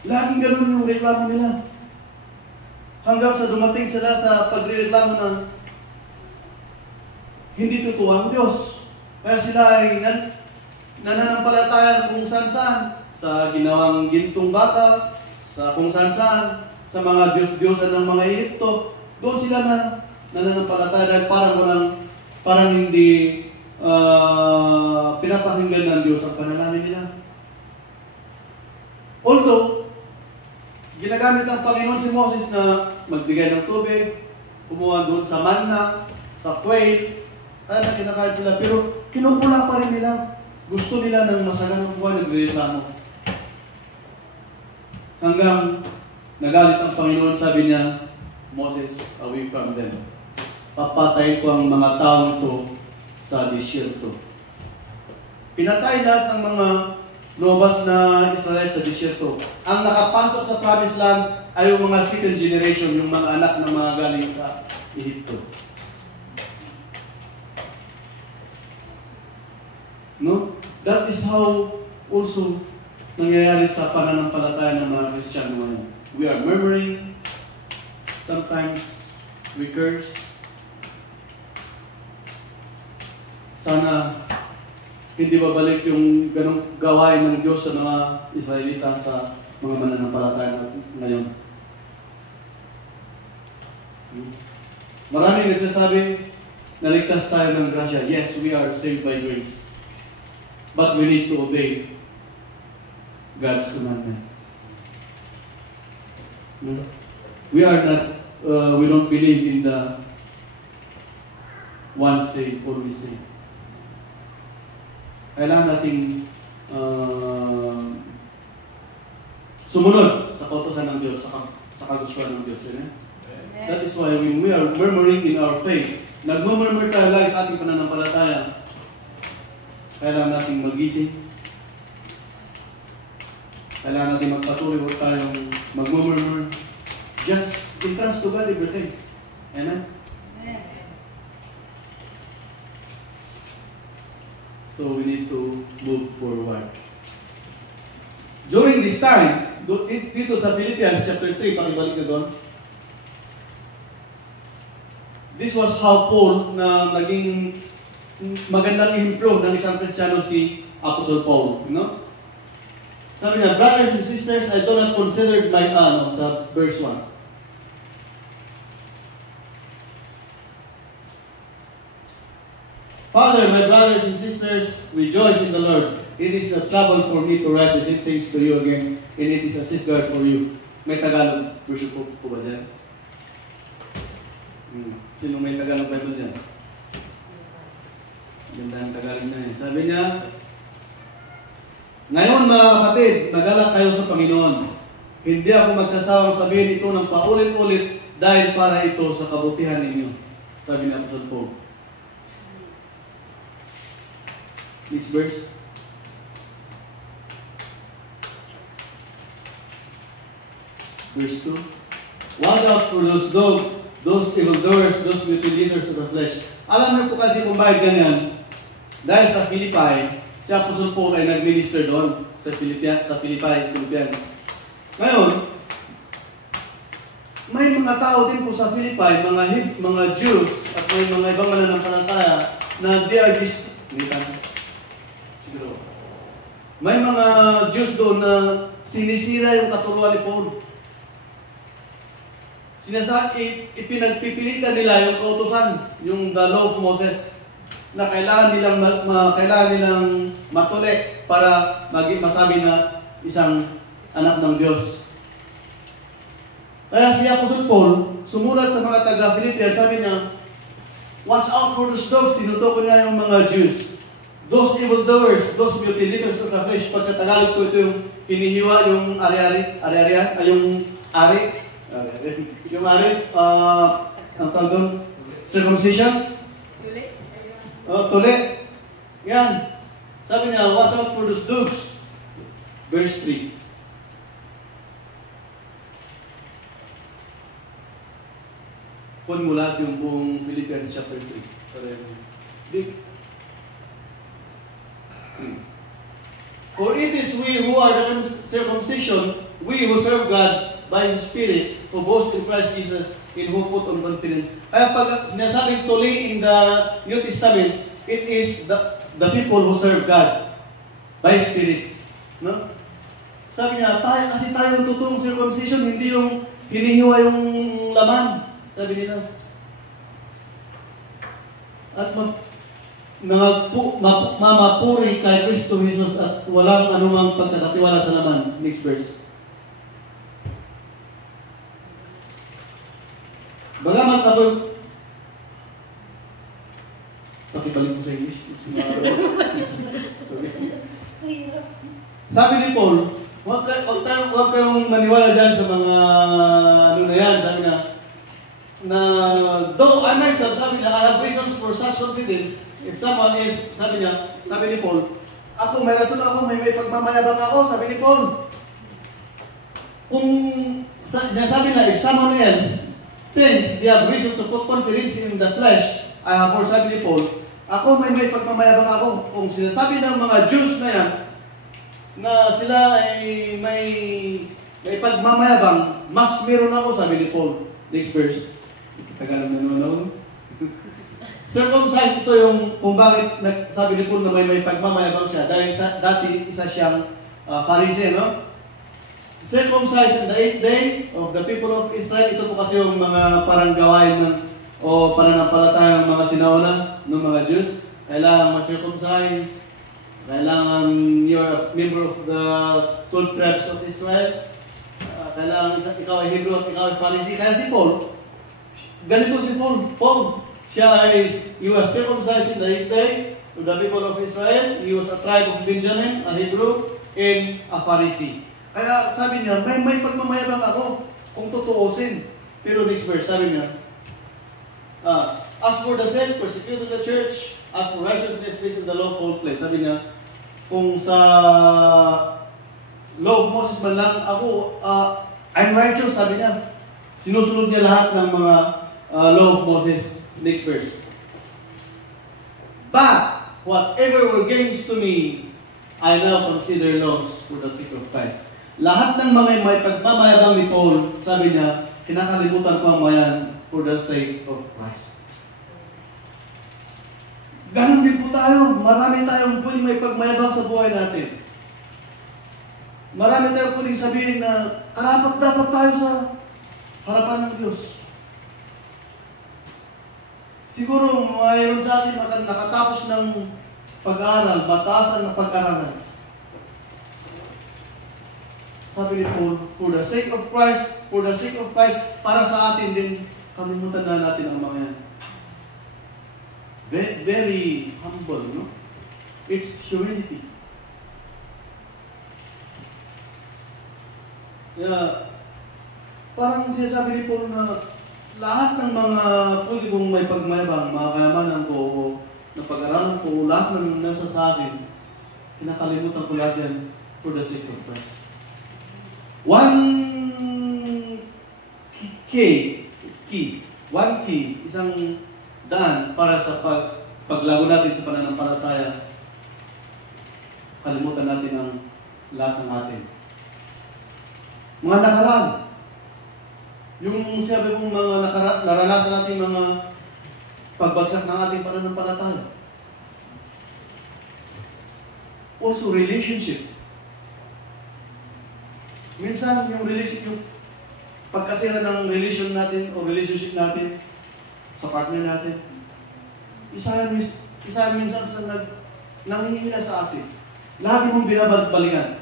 Laging ganun yung reklamo nila. Hanggang sa dumating sila sa pagre-reklamo na hindi totoo ang Diyos. Kaya sila ay nananampalataya kung saan-saan, sa ginawang gintong baka, sa kung saan-saan, sa mga Diyos-Diyosan ng mga Egypto. Doon sila nananampalataya dahil parang hindi pinapakinggan ng Diyos ang panalangin nila. Although, ginagamit ng Panginoon si Moses na magbigay ng tubig, kumuha doon sa manna, sa quail, kaya na kinakain sila. Pero kinukula pa rin nila. Gusto nila ng masaganang buhay, nagre-reklamo. Hanggang nagalit ang Panginoon, sabi niya, Moses, away from them. Papatay ko ang mga taong ito sa disyerto. Pinatay lahat ng mga lumabas na Israel sa disyerto. Ang nakapasok sa promised land ay yung mga second generation, yung mga anak na mga galing sa Egypto. No? That is how also nangyayari sa pananampalataya ng mga Kristiyano ngayon. We are murmuring, sometimes we curse. Sana hindi babalik yung ganong gawain ng Diyos sa mga Israelita sa mga mananampalataya ngayon. Maraming nagsasabi, naligtas tayo ng grasya. Yes, we are saved by grace. But we need to obey God's commandment. We don't believe in the once saved, always saved. Kailangan nating sumunod sa kautusan ng Diyos, sa kagustuhan ng Diyos. That is why when we are murmuring in our faith, nagmumurmur tayo lagi sa ating pananampalataya, kailangan nating magising. Kailangan natin magpatuloy huwag tayong magmumurmur. Just entrust to God everything. Amen? So we need to move forward. During this time, dito sa Philippians chapter 3, pakibalik na doon. This was how Paul na naging magandang ehemplo ng isang Kristiyano si Apostle Paul. You know? Sabi niya, brothers and sisters, I do not consider my sa verse 1. Father, my brothers and sisters, rejoice in the Lord. It is a trouble for me to write the same things to you again, and it is a safeguard for you. May Tagalog version po ba dyan? Sino may Tagalog Bible dyan? Ganda ang Tagalog na yun. Sabi niya, ngayon mga kapatid, nagalak kayo sa Panginoon. Hindi ako magsasawang sabihin ito ng paulit-ulit dahil para ito sa kabutihan ninyo. Sabi ni Apostle Paul. Next verse. Verse 2. Watch out for those evildoers, those mutilators of the flesh. Alam niyo po kasi kung bakit ganyan. Dahil sa Philippi, si Apostle Paul ay nag-minister doon sa Philippians. Ngayon, may mga tao din po sa Philippi, mga Jews, at may mga ibang mananampalataya na they are siguro. May mga Jews doon na sinisira yung katuruan ni Paul. Ipinagpipilitan nila yung kautusan, yung the law of Moses, na kailangan nilang matuli para masabi na isang anak ng Diyos. Kaya si Apostle Paul, sumulat sa mga taga-Philippians, sabi niya, watch out for those dogs, tinutukoy niya yung mga Jews. Those evildoers, those mutilators of the flesh. Pag sa Tagalog ko, ito yung hinihiwa yung yung ang tawag doon, circumcision? Tuli. Yan. Sabi niya, watch out for those dogs. Verse 3. Pun mo lahat yung buong Philippians chapter 3. For it is we who are the circumcision, we who serve God by His Spirit, who boast in Christ Jesus, in whom put on confidence. Kaya pag sinasabing tuli in the New Testament, it is the people who serve God by His Spirit. No? Sabi niya, kasi tayo yung totoong circumcision, hindi yung hinihiwa yung laman. Sabi nila. At mamapuri kay Kristo Jesus at walang anumang pagkakatiwala sa laman. Next verse. Bagaman kato, pakibalik mo sa English. Sorry. Sabi ni Paul, huwag kayong maniwala dyan sa mga na yan. Sabi na though I myself, sabi niya, I have reasons for such confidence. If someone else, sabi ni Paul, may rason ako, may pagmamayabang ako, sabi ni Paul. Kung sabi na, if someone else thinks they have reason to put confidence in the flesh, I have, or sabi ni Paul, may pagmamayabang ako. Kung sinasabi ng mga Jews na yan, na sila ay may pagmamayabang, mas meron ako, sabi ni Paul. Next verse. Tagalog na naman. Circumcised ito yung kung bakit sabi ni Paul na may pagmamayabang siya. Dahil dati isa siyang Pharisee, no? Circumcised on the 8th day of the people of Israel. Ito po kasi yung mga parang gawain o pananampalataya ng mga sinauna ng mga Jews. Kailangan ma-circumcise. Kailangan you're a member of the 12 tribes of Israel. Kailangan ikaw ay Hebrew at ikaw ay Pharisee. Kaya si Paul, ganito si Paul. He was circumcised in the 8th day to the people of Israel. He was a tribe of Benjamin, a Hebrew, and a Pharisee. Kaya sabi niya, may pagmamayabang ako kung tutuusin. Pero next verse, sabi niya, as for the sin, persecuted the church, as for righteousness based on the law of all flesh. Sabi niya, kung sa law of Moses man lang, I'm righteous, sabi niya. Sinusunod niya lahat ng mga law of Moses. Next verse. But whatever were gains to me, I now consider loss for the sake of Christ. Lahat ng mga may pagmamayabang ni Paul, sabi niya, kinakalimutan ko ang mayan for the sake of Christ. Ganon din po tayo. Marami tayong pwedeng may pagmayabang sa buhay natin. Marami tayong pwedeng sabihin na karapat dapat tayo sa harapan ng Diyos. Siguro mayroon sa atin nakatapos ng pag-aaral, batasan ng pag-aaral. Sabi ni Paul, for the sake of Christ, para sa atin din, kalimutan na natin ang mga yan. Very humble, no? It's humility. Parang sinasabi ni Paul na lahat ng mga pwede kong may pagmayabang, mga kayamanan ko, o na pag-aralan ko lahat ng nasa sa akin, kinakalimutan ko lahat yan for the sake of Christ. One key, isang daan para sa paglago natin sa pananampalataya, kalimutan natin ang lahat ng atin. Mga nakaraan, yung sabi kong mga naranasan natin mga pagbagsak ng ating pananampalataya. Also, relationship. Minsan, yung pagkasira ng relation natin o relationship natin sa partner natin, isa minsan sa nanghihila sa atin. Lagi mong binabalikan.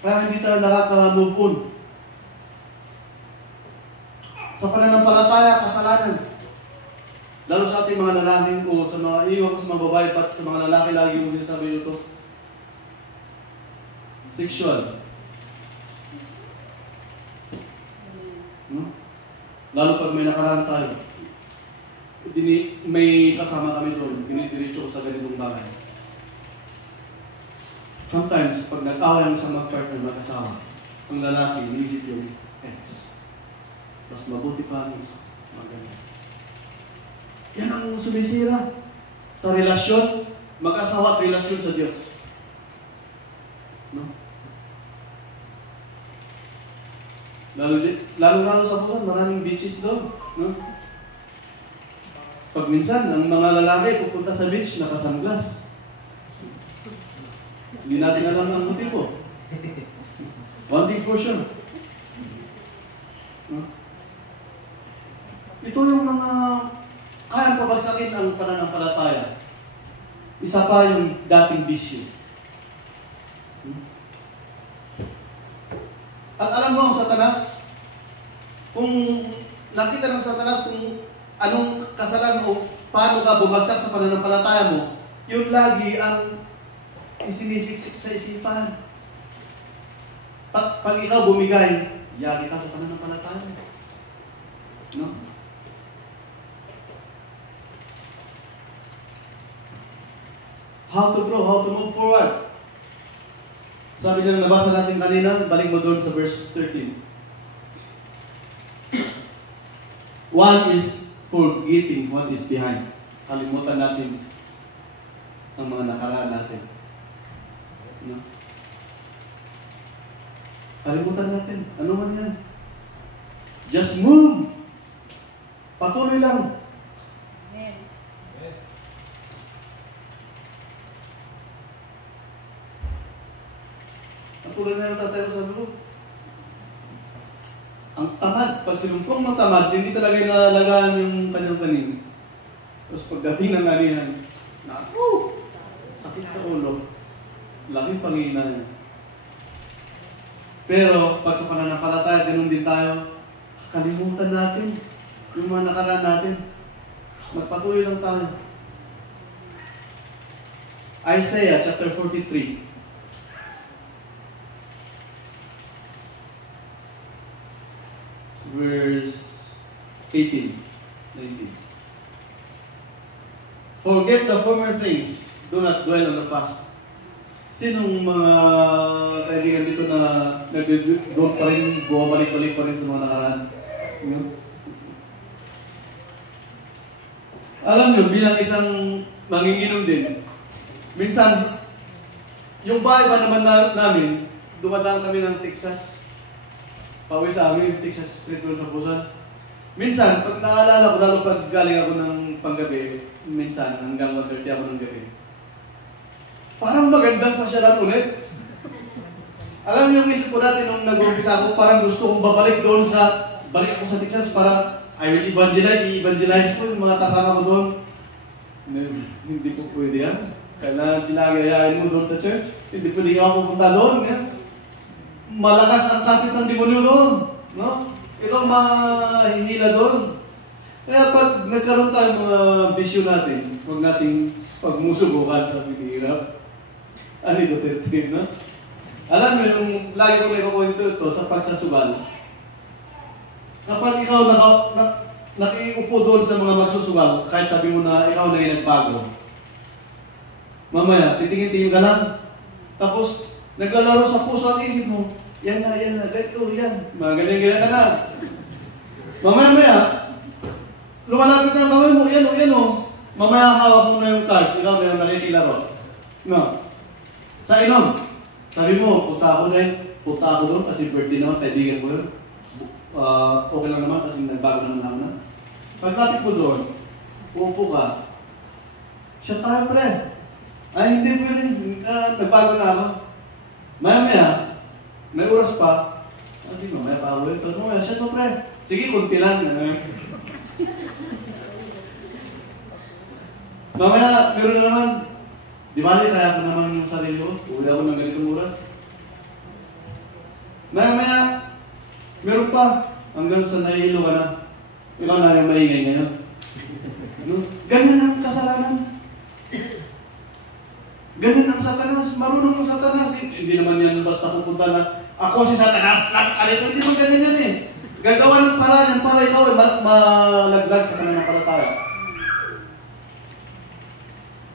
Kaya hindi tayo nakaka-move on. Sa pananampalataya, kasalanan. Lalo sa ating mga lalaki o sa mga iwan ko sa mga babae, pati sa mga lalaki, lagi mong sinasabi ito. Sexual. Lalo pag may nakaraan tayo. May kasama kami doon, dinidiretso ko sa ganitong bagay. Sometimes, pag nag-away ang isang mag-partner, mag-asawa, ang lalaki, inisip yung ex. Mas mabuti pa ang isa. Yan ang sumisira sa relasyon, mag-asawa at relasyon sa Diyos. No? Lalo sa Busan, maraming beaches doon. No? Pag minsan, ang mga lalaki pupunta sa beach, nakasunglass. Hindi natin alam ang motibo. One thing for sure. No? Ito yung mga kayang pabagsakin ang pananampalataya. Isa pa yung dating bisyo. At alam mo ang Satanas, kung nakita ng Satanas kung anong kasalanan o paano ka bumagsak sa pananampalataya mo, yun lagi ang isinisiksik sa isipan. Pag ikaw bumigay, yagi ka sa pananampalataya. No? How to grow, how to move forward. Sabi nilang nabasa natin kanina, balik mo doon sa verse 13. One is forgetting what is behind. Kalimutan natin ang mga nakaraan natin. No? Kalimutan natin. Ano man yan? Just move. Patuloy lang. Amen. Patuloy na yung tatay ko sabi ko. Ang tamad, pag sinumpong ng tamad, hindi talaga nalagaan yung kanyang tanim. Tapos pagdating ng anihan, sakit sa ulo. Laking panghihinayang. Pero pag sa pananampalataya, ganun din tayo. Kalimutan natin yung mga nakaraan natin. Magpatuloy lang tayo. Isaiah chapter 43. Verse 18, 19. Forget the former things. Do not dwell on the past. Sinong mga kaibigan dito na nag-doon pa rin, bumabalik-balik pa rin sa mga nakaraan? Alam nyo, bilang isang manginginom din, minsan, yung bahay pa naman namin, dumadaan kami ng Texas. Pauwi sa amin, Texas Street Road sa Busan. Minsan, pag naalala ko, lalo pag galing ako ng panggabi, minsan, hanggang 1:30 ako ng gabi, parang magandang pasyalan ulit. Alam niyo yung isip ko natin nung nag-umpisa ako, parang gusto kong babalik doon balik ako sa Texas para I will evangelize ko yung mga kasama ko doon. Hindi po pwede yan. Kailangan sila gayahin mo doon sa church. Hindi pwede ako pupunta doon. Yan. Malakas ang kapit ng demonyo doon. No? Ikaw mahihila doon. Kaya pag nagkaroon tayo mga bisyo natin, huwag nating pagmusubukan sa pinihirap. Ano ito, no? Alam mo, yung lagi ko may kukwento ito sa pagsasubal. Kapag ikaw nakiupo doon sa mga magsusugal, kahit sabi mo na ikaw na yung nagbago. Mamaya, titingin-tingin ka lang. Tapos, naglalaro sa puso at isip mo, yan na, ganito, yan. Mga ganyan ka na. Mamaya, lumalapit na ang kamay mo, yan o. Mamaya hawak mo na yung card, ikaw na yung nakikilaro. No. Sa inom, sabi mo, punta ako doon kasi birthday naman, kaibigan ko yun. Okay lang naman kasi nagbago naman na. Pagkatip mo doon, uupo ka, siya tayo pre. Ay, hindi pwede, nagbago na ako. Maya, may oras pa. Sige, mamaya pa ako. Pero mamaya, siya to pre. Sige, kunti lang. Mamaya, meron na naman. Di ba, kaya ko naman yung sarili ko. Uwi ako ng ganitong oras. Maya, meron pa. Hanggang sa nahihilo ka na. Ikaw na yung maingay ngayon. Ganyan ang kasalanan. Ganyan ang Satanas. Marunong ang Satanas. Hindi naman yan basta pupunta na, ako si Satanas, alito. Hindi mo ganyan yan eh. Gagawa ng paraan yan para ikaw ay malaglag sa kanyang palataya.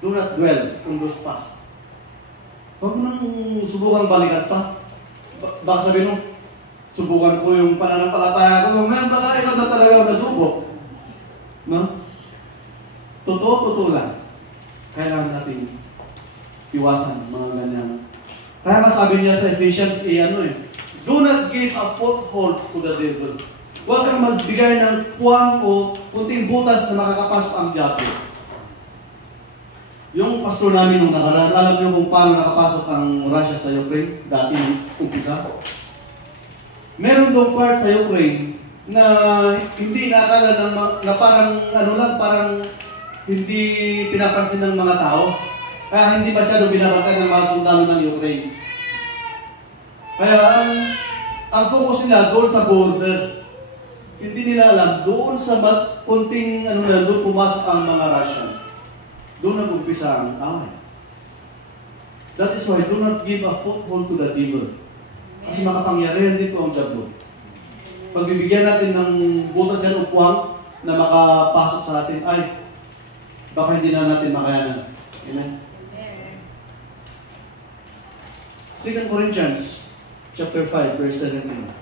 Do not dwell on those past. Huwag mo nang subukang balikan pa. Baka sabihin mo, subukan ko yung pananampalataya ko. Ngayon baka ikaw na talaga nasubok. No? Totoo lang. Kailangan natin iwasan mga ganyan. Kaya masabi niya sa Ephesians do not give a foothold to the devil. Huwag kang magbigay ng puwang o kunting butas na makakapasok ang diabo. Yung pastor namin nung nakaraan, alam niyo kung paano nakapasok ang Russia sa Ukraine, dati umpisa. Meron doon part sa Ukraine na hindi nakakala na parang hindi pinapansin ng mga tao. Kaya hindi masyado binabatan ng mga sundalo ng Ukraine. Kaya ang focus nila doon sa border. Hindi nila alam, doon sa kunting doon pumasok ang mga Russian. Doon nag-umpisa ang away. That is why do not give a foothold to the devil. Kasi makapangyarihan dito ang diablo. Pag bibigyan natin ng butas yan upuan na makapasok sa atin, ay, baka hindi na natin makayanan. Amen? 2 Corinthians chapter 5, verse 17.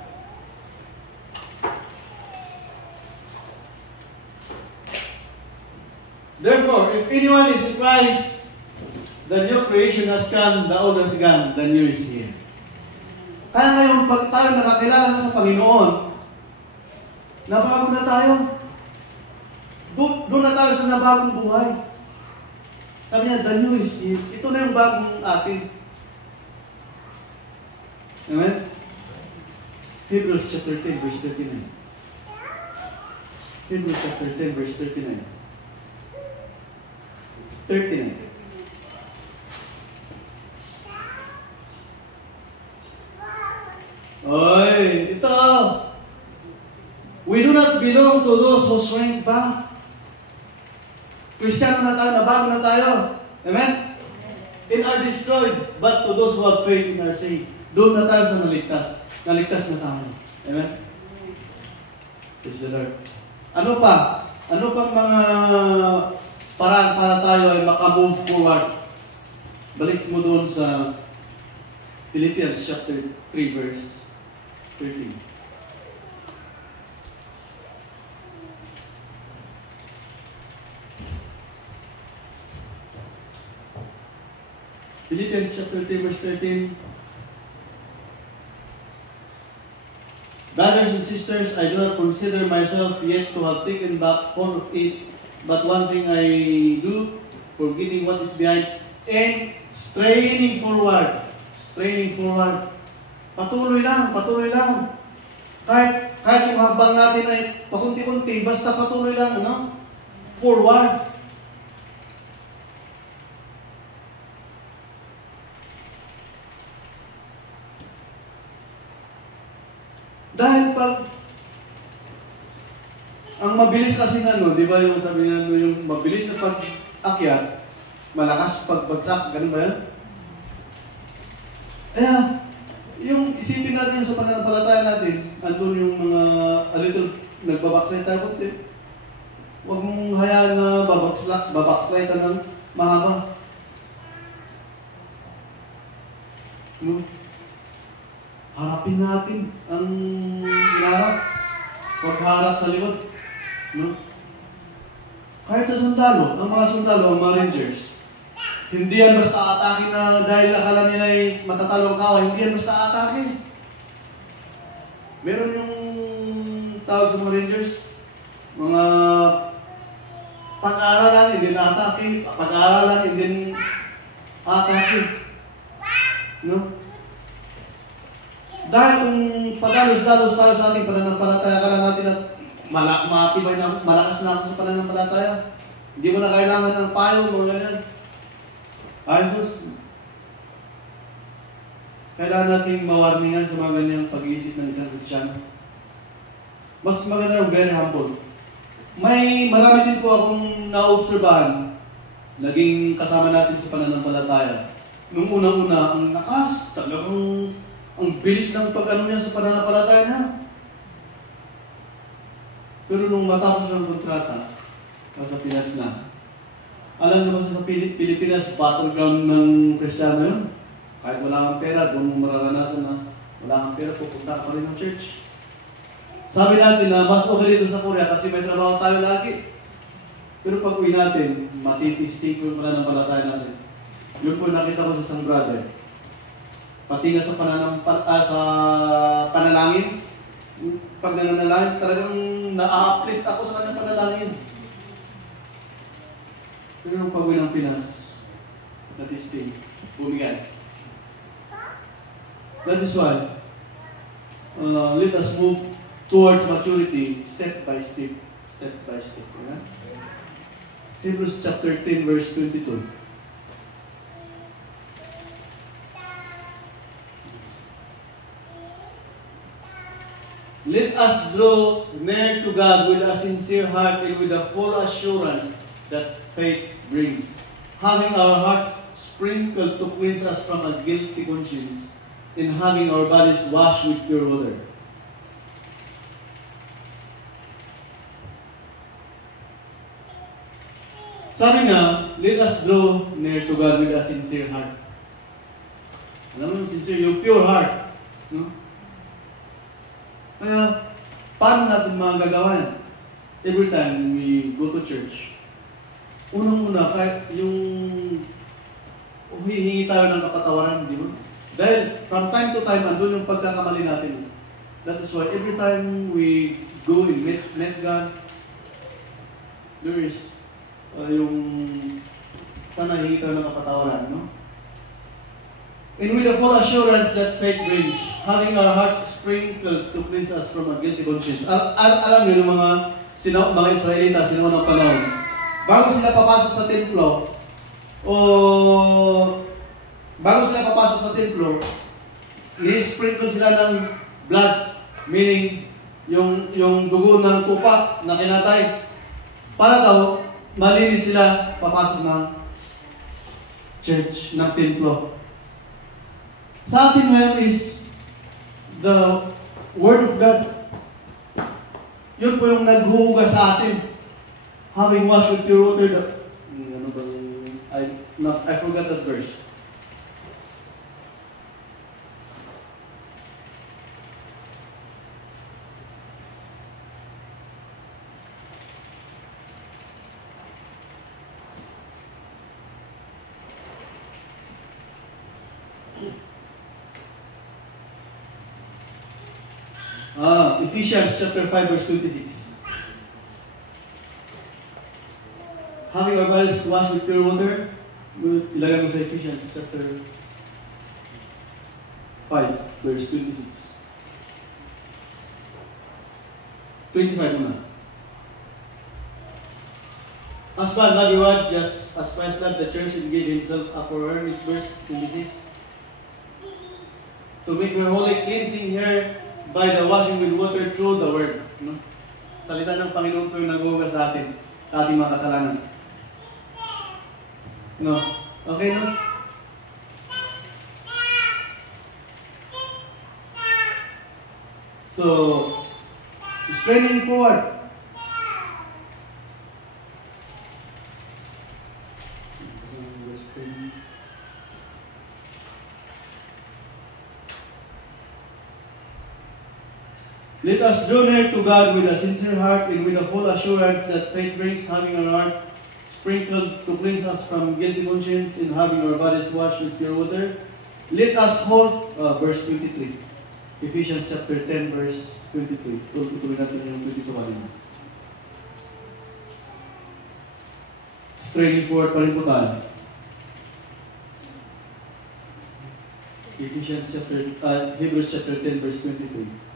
Therefore, if anyone is in Christ, the new creation has come, the old has gone, the new is here. Kaya ngayon, pag tayo nakakilala na sa Panginoon, nabago na tayo. Doon na tayo sa nabagong buhay. Sabi niya, the new is here. Ito na yung bagong atin. Amen? Hebrews chapter 10, verse 39. Hebrews chapter 10, verse 39. 39. Oy, ito. We do not belong to those who shrink back. Kristiyano na tayo, nabago na tayo. Amen? And are destroyed, but to those who have faith in our saved. Doon na tayo sa naligtas. Naligtas na tayo. Amen? Praise the Lord. Ano pa? Ano pang mga paraan para tayo ay makamove forward? Balik mo doon sa Philippians chapter 3 verse 13. Philippians chapter 3 verse 13. Brothers and sisters, I do not consider myself yet to have taken back all of it, but one thing I do, forgetting what is behind and straining forward. Straining forward. Patuloy lang, patuloy lang. Kahit yung habang natin ay pakunti-kunti, basta patuloy lang, no? Forward. Dahil pag ang mabilis kasi di ba yung sabi nga yung mabilis na pag-akyat, malakas pagbagsak, ganun ba yan? Kaya, yung isipin natin sa pananampalataya natin, andun yung mga a little nagbabaksay tayo konti. Huwag mong hayaan na babackslide ka ng mahaba. No? Harapin natin ang harap. Huwag harap sa likod. No? Kahit sa sundalo, ang mga sundalo, ang mga Rangers, hindi yan basta atake na dahil akala nila ay matatalo ka, hindi yan basta atake. Meron yung tawag sa mga Rangers, mga pag-aaralan, hindi na atake, pag-aaralan, hindi atake. No? Dahil kung padalos-dalos tayo sa ating pananampalataya, akala natin na matibay na, malakas na ako sa pananampalataya. Hindi mo na kailangan ng payo, mga ganyan. Jesus, kailangan natin mawarningan sa mga ganyang pag-iisip ng isang Kristiyano. Mas maganda yung very humble. Marami din po akong naobserbahan, naging kasama natin sa pananampalataya. Nung unang-una, ang lakas, talagang ang bilis ng pag-ano niya sa pananampalataya niya. Pero nung matapos ng kontrata, nasa Pinas na. Alam niyo kasi sa Pilipinas, battleground ng Kristiyano yun. Kahit wala kang pera, doon mo mararanasan na wala kang pera, pupunta ka rin ng church. Sabi natin na mas okay dito sa Korea kasi may trabaho tayo lagi. Pero pag uwi natin, matitisting ko pala ng palataya natin. Yun po nakita ko sa isang brother. Pati nga sa panalangin, pag nananalangin, talagang na-uplift ako sa kanyang panalangin. Pero nung pag-uwi ng Pinas, natisting, bumigat. That is why, let us move towards maturity, step by step. Step by step. Right? Hebrews chapter 10, verse 22. Let us draw near to God with a sincere heart and with a full assurance that faith brings, having our hearts sprinkled to cleanse us from a guilty conscience, and having our bodies washed with pure water. Sabi nga, let us draw near to God with a sincere heart. Alam mo yung sincere, yung pure heart. No? Kaya, paano natin magagawa yan? Every time we go to church, unang-una, kahit yung hihingi tayo ng kapatawaran, di ba? Dahil from time to time, andun yung pagkakamali natin. That is why every time we go and meet God, there is yung sana hihingi tayo ng kapatawaran, no? And with a full assurance that faith brings, having our hearts sprinkled to cleanse us from a guilty conscience. Alam niyo yung mga Israelita, sinuunang panahon, bago sila papasok sa templo, i-sprinkle sila ng blood, meaning yung dugo ng tupa na kinatay, para daw malinis sila papasok ng church, ng templo. Sa atin ngayon is the Word of God. Yun po yung naghuhugas sa atin. Having washed with pure water, I forgot that verse. Ephesians chapter 5 verse 26. Having our bodies washed with pure water, ilagay mo sa Ephesians chapter 5 verse 26. 25 muna. Husband, love your wife just as Christ loved the church and gave himself up for her. It's verse 26. To make her holy, cleansing her by the washing with water through the word. No? Salita ng Panginoon po yung naghuhugas sa atin, sa ating mga kasalanan. No? Okay, no? So, straining forward. Let us draw near to God with a sincere heart and with a full assurance that faith brings, having our heart sprinkled to cleanse us from guilty conscience and having our bodies washed with pure water. Let us hold, verse 23. Ephesians chapter 10, verse 23. Tuloy natin yung 22 kanina. Straining forward pa rin po tayo. Hebrews chapter 10, verse 23.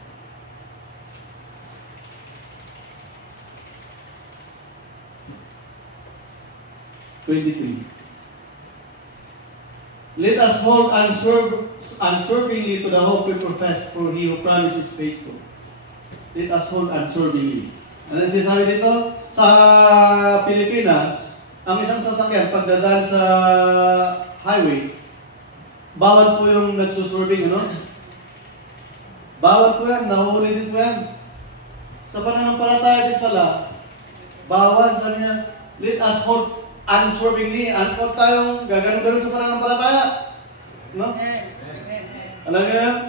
Let us hold unswervingly to the hope we profess, for he who promises is faithful. Let us hold unswervingly. Ano sinasabi dito? Sa Pilipinas, ang isang sasakyan pagdadaan sa highway, bawal po yung nagsuswerving, ano? Bawal po yan, nahuhuli din po yan. Sa pananampalataya din pala, bawal, sabi niya, let us hold unswervingly, huwag tayong gaganon-ganon sa pananampalataya. No? Alam niyo yan?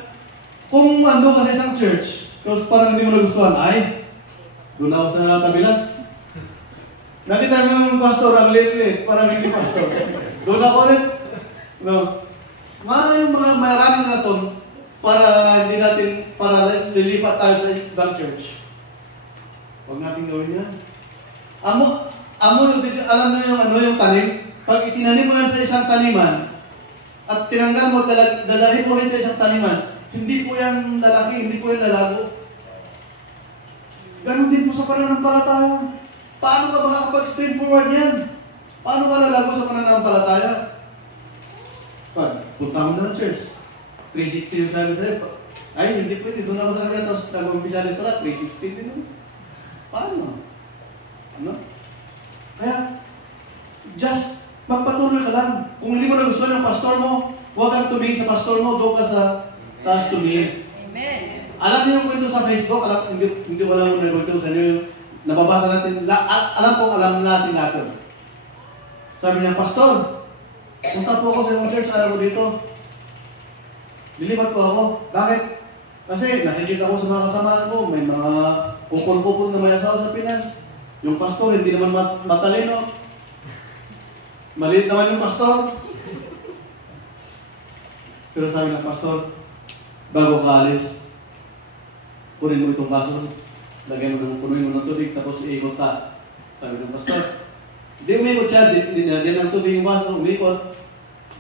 Kung ando ka sa isang church, tapos parang hindi mo nagustuhan, ay, doon ako sa kabilang. Nakita mo yung pastor, ang late-late, parang hindi pastor. Doon ako ulit. No? Maraming rason para lilipat tayo sa ibang church. Huwag natin gawin yan. Alam mo yung tanim? Pag itinanim mo yan sa isang taniman, at tinanggal mo, dadalhin mo rin sa isang taniman, hindi po yan lalaki, hindi po yan lalago. Ganon din po sa pananampalataya. Paano ka makakapag-straight forward yan? Paano ka lalago sa pananampalataya? Pag punta mo na ng church, 360 yung sabi sa'yo, ay hindi pwede, doon ako sa kanila, tapos nag-umpisa rin pala, 360 din. Paano? Ano? Kaya, just magpatuloy ka lang. Kung hindi mo nagustuhan yung pastor mo, huwag kang tumingin sa pastor mo, doon ka sa taas tumingin. Amen. Alam niyo yung kwento sa Facebook, hindi ko lang nag-kwento sa inyo, nababasa natin, alam natin natin. Sabi niya, Pastor, punta po ako sa yung church, ayaw ko dito. Lilipat po ako. Bakit? Kasi nakikita ko sa mga kasamaan ko, may mga kupon-kupon na may asawa sa Pinas. Yung pastor, hindi naman matalino. Maliit naman yung pastor. Pero sabi ng pastor, bago ka alis, kunin mo itong baso, lagyan mo ng punuin mo ng tubig, tapos iikot ka. Sabi ng pastor. Hindi umikot siya, dinagyan ng tubig yung baso, umikot.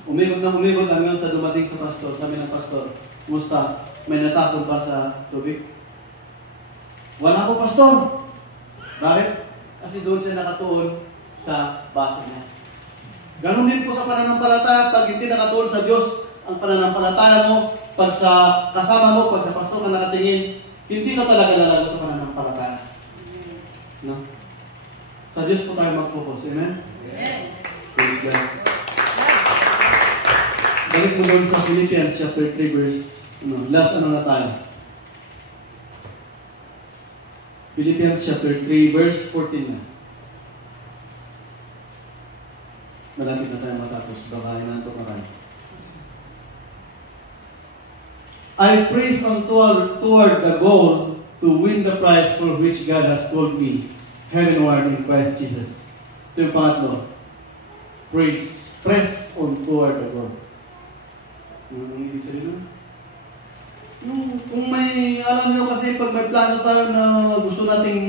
Umikot hanggang sa dumating sa pastor. Sabi ng pastor, musta, may natapon pa sa tubig? Wala po, pastor. Bakit? Kasi doon siya nakatuon sa baso niya. Ganon din po sa pananampalataya. Pag hindi nakatuon sa Diyos ang pananampalataya mo, pag sa kasama mo, pag sa pastor ka nakatingin, hindi ka talaga lalago sa pananampalataya. No? Sa Diyos po tayo mag-focus. Amen? Amen. Praise God. Balik mo doon sa Philippians chapter 3 verse, last na tayo. Philippians chapter 3 verse 14 na. Malapit na tayo matapos. Baka inantok na tayo. I press on toward the goal to win the prize for which God has called me heavenward in Christ Jesus. Ito yung pangatlo. Press on toward the goal. Ano ibig sabihin? Kung may, alam nyo kasi pag may plano tayo na gusto nating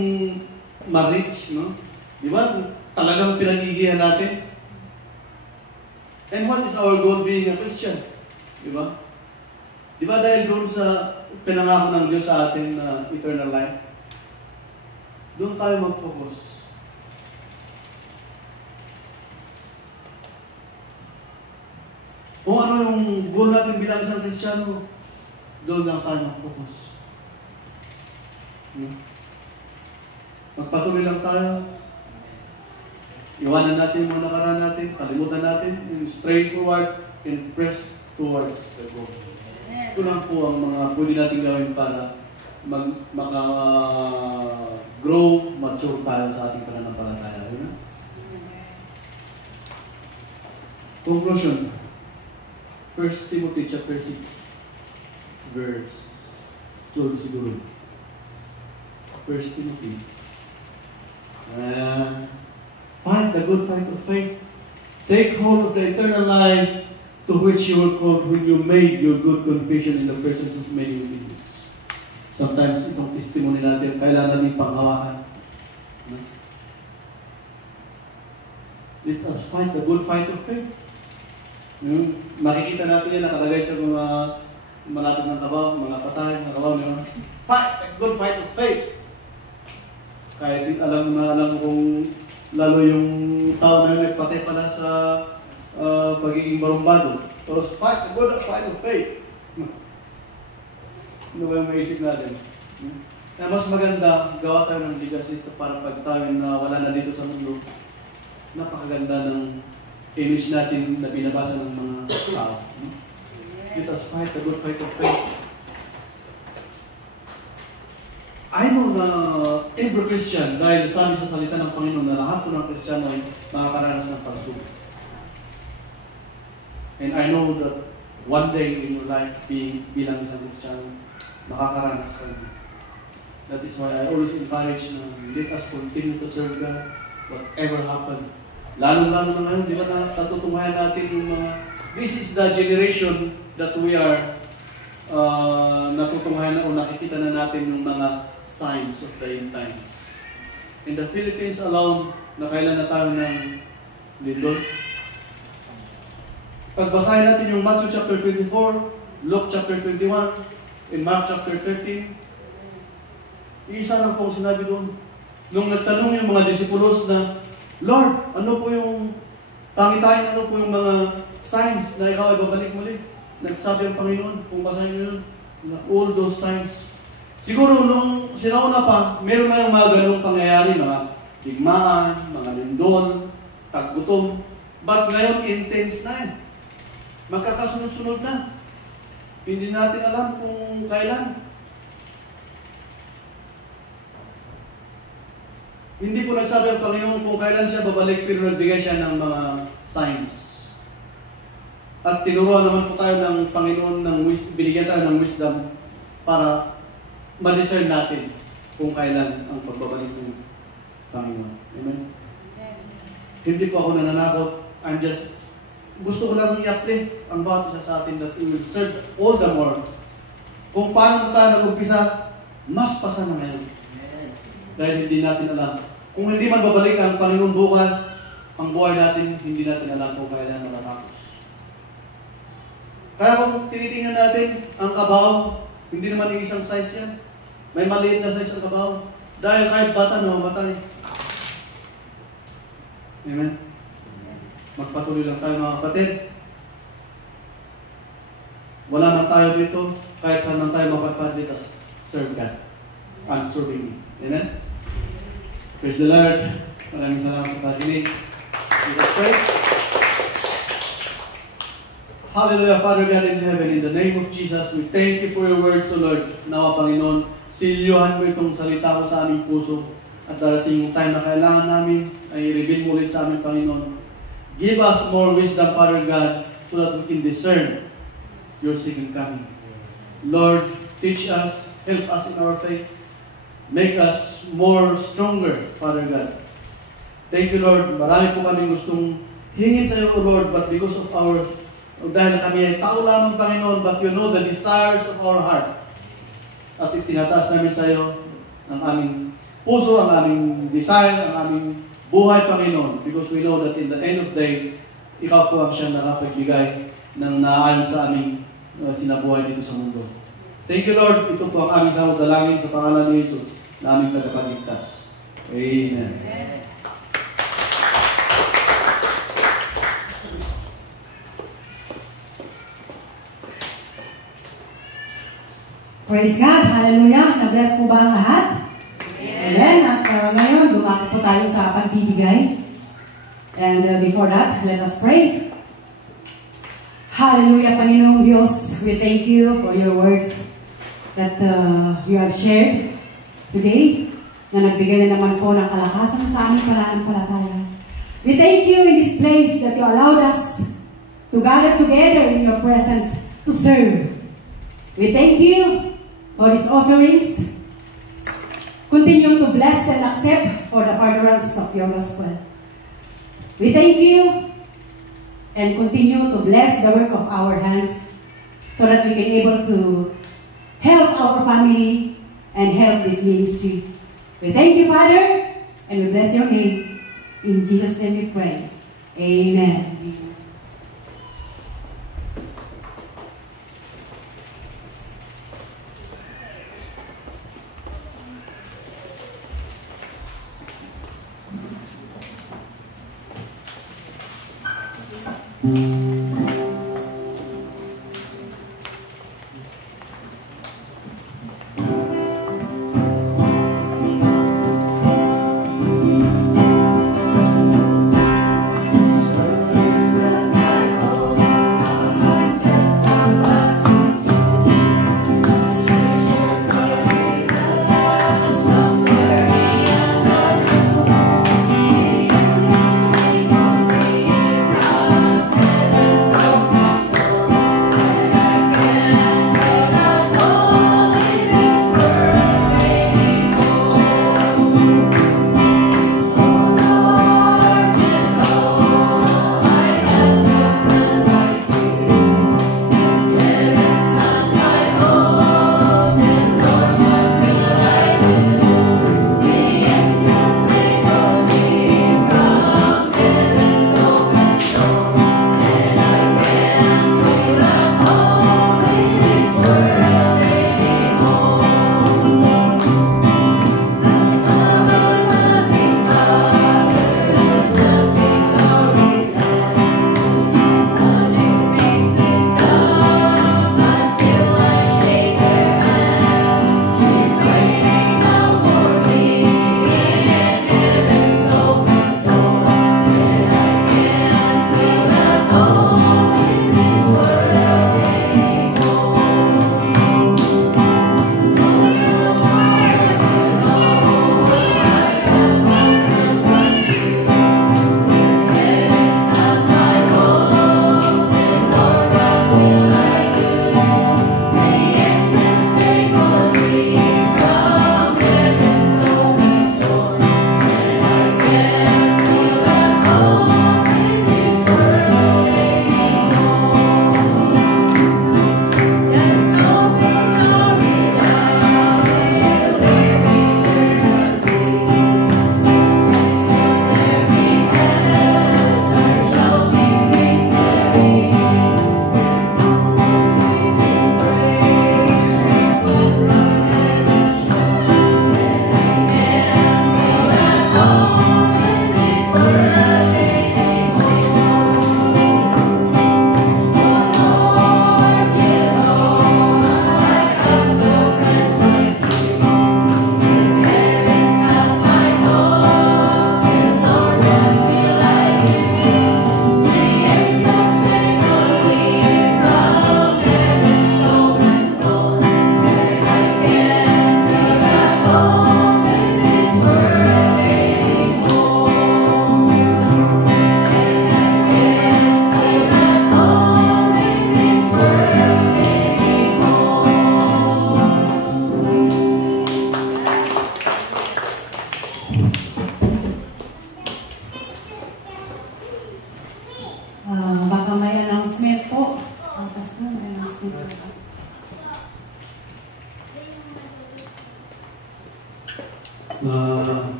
ma-reach, no? Di ba? Talagang pinag-igihan natin. And what is our goal being a Christian? Di ba? Di ba dahil doon sa pinangako ng Diyos sa atin na eternal life? Doon tayo mag-focus. Kung ano yung goal natin bilang isang Kristiyano, doon lang tayo mag-focus. Magpatuloy lang tayo. Iwanan natin yung mga nakaraan natin, kalimutan natin, yung straight forward and press towards the goal. Ito lang po ang mga pwede natin gawin para maka-grow, mature tayo sa ating pananampalataya. Conclusion. 1 Timothy chapter 6 verse 12 siguro. 1 Timothy. Fight the good fight of faith. Take hold of the eternal life to which you were called when you made your good confession in the presence of many witnesses. Sometimes itong testimony natin, kailangan natin panghawakan. Let us fight the good fight of faith. Makikita natin yan nakalagay sa mga malapit ng tabaw, mga patay, mga kabaw, fight the good fight of faith. Kahit alam mo kung lalo yung tao na yun nagpatay pala sa pagiging barumbado. Tapos fight the good fight of faith. Ano ba yung maisip natin? Kaya mas maganda, gawa tayo ng legacy para pag tayo na wala na dito sa mundo. Napakaganda ng image natin na binabasa ng mga tao. Let us fight the good fight of faith. I know na every Christian, dahil sabi sa salita ng Panginoon na lahat po ng Kristiyano ay makakaranas ng pagsubok. And I know that one day in your life, bilang isang Kristiyano, makakaranas ka na. That is why I always encourage na let us continue to serve God, whatever happen. Lalo-lalo na ngayon, di ba natutunghayan natin yung mga, this is the generation that we are natutunghayan na o nakikita na natin yung mga signs of the end times. In the Philippines alone, nakailan na tayo ng lindol. Pagbasahin natin yung Matthew chapter 24, Luke chapter 21, in Mark chapter 13, iisa lang po ang sinabi doon. Nung nagtanong yung mga disipulos na, Lord, ano po yung tangi-tayo, ano po yung mga signs na ikaw ay babalik muli? Nagsabi ang Panginoon, kung basahin nyo yun, all those signs. Siguro nung sinauna pa, meron na yung mga ganong pangyayari, mga digmaan, mga lindol, taggutom. But ngayon, intense na eh. Magkakasunod-sunod na. Hindi natin alam kung kailan. Hindi po nagsabi ang Panginoon kung kailan siya babalik, pero nagbigay siya ng mga signs. At tinuruan naman po tayo ng Panginoon, binigyan tayo ng wisdom para ma-discern natin kung kailan ang pagbabalik ng Panginoon. Amen? Hindi po ako nananakot. Gusto ko lang i-uplift ang bawat isa sa atin that we will serve all the more. Kung paano tayo nag-umpisa, mas pasa na ngayon. Dahil hindi natin alam. Kung hindi man babalik ang Panginoon bukas, ang buhay natin, hindi natin alam kung kailan matatapos. Kaya kung tinitingnan natin ang kabaw, hindi naman yung isang size yan. May maliit na size ang kabaw. Dahil kahit bata na mamatay. Amen? Magpatuloy lang tayo mga kapatid. Wala man tayo dito, kahit saan man tayo mapagpad, let us serve God. I'm serving Him. Amen? Praise the Lord. Maraming salamat sa pagkinig. Let us pray. Hallelujah, Father God in heaven, in the name of Jesus, we thank you for your words, O Lord. Nawa, Panginoon, silyuhan mo itong salita ko sa aming puso at darating yung time na kailangan namin ay i-reveal mo ulit sa aming Panginoon. Give us more wisdom, Father God, so that we can discern your second coming. Lord, teach us, help us in our faith. Make us more stronger, Father God. Thank you, Lord. Marami po kami gustong hingin sa iyo, O Lord, but because of dahil kami ay tao lamang, Panginoon, but you know the desires of our heart. At itinataas namin sa iyo ang aming puso, ang aming desire, ang aming buhay, Panginoon, because we know that in the end of the day, ikaw po ang siyang nakapagbigay ng naayon sa aming sinabuhay dito sa mundo. Thank you, Lord. Ito po ang aming sawad dalangin sa pangalan ni Jesus na aming tagapagligtas. Amen. Amen. Praise God. Hallelujah. Na-bless po ba ang lahat? Amen. At ngayon, dumako po tayo sa pagbibigay. And before that, let us pray. Hallelujah, Panginoong Diyos. We thank you for your words that you have shared today, na nagbigay na naman po ng kalakasan sa aming pananampalataya. We thank you in this place that you allowed us to gather together in your presence to serve. We thank you for these offerings. continue to bless and accept for the furtherance of your gospel. We thank you and continue to bless the work of our hands so that we can able to help our family and help this ministry. We thank you, Father, and we bless your name. In Jesus' name we pray. Amen.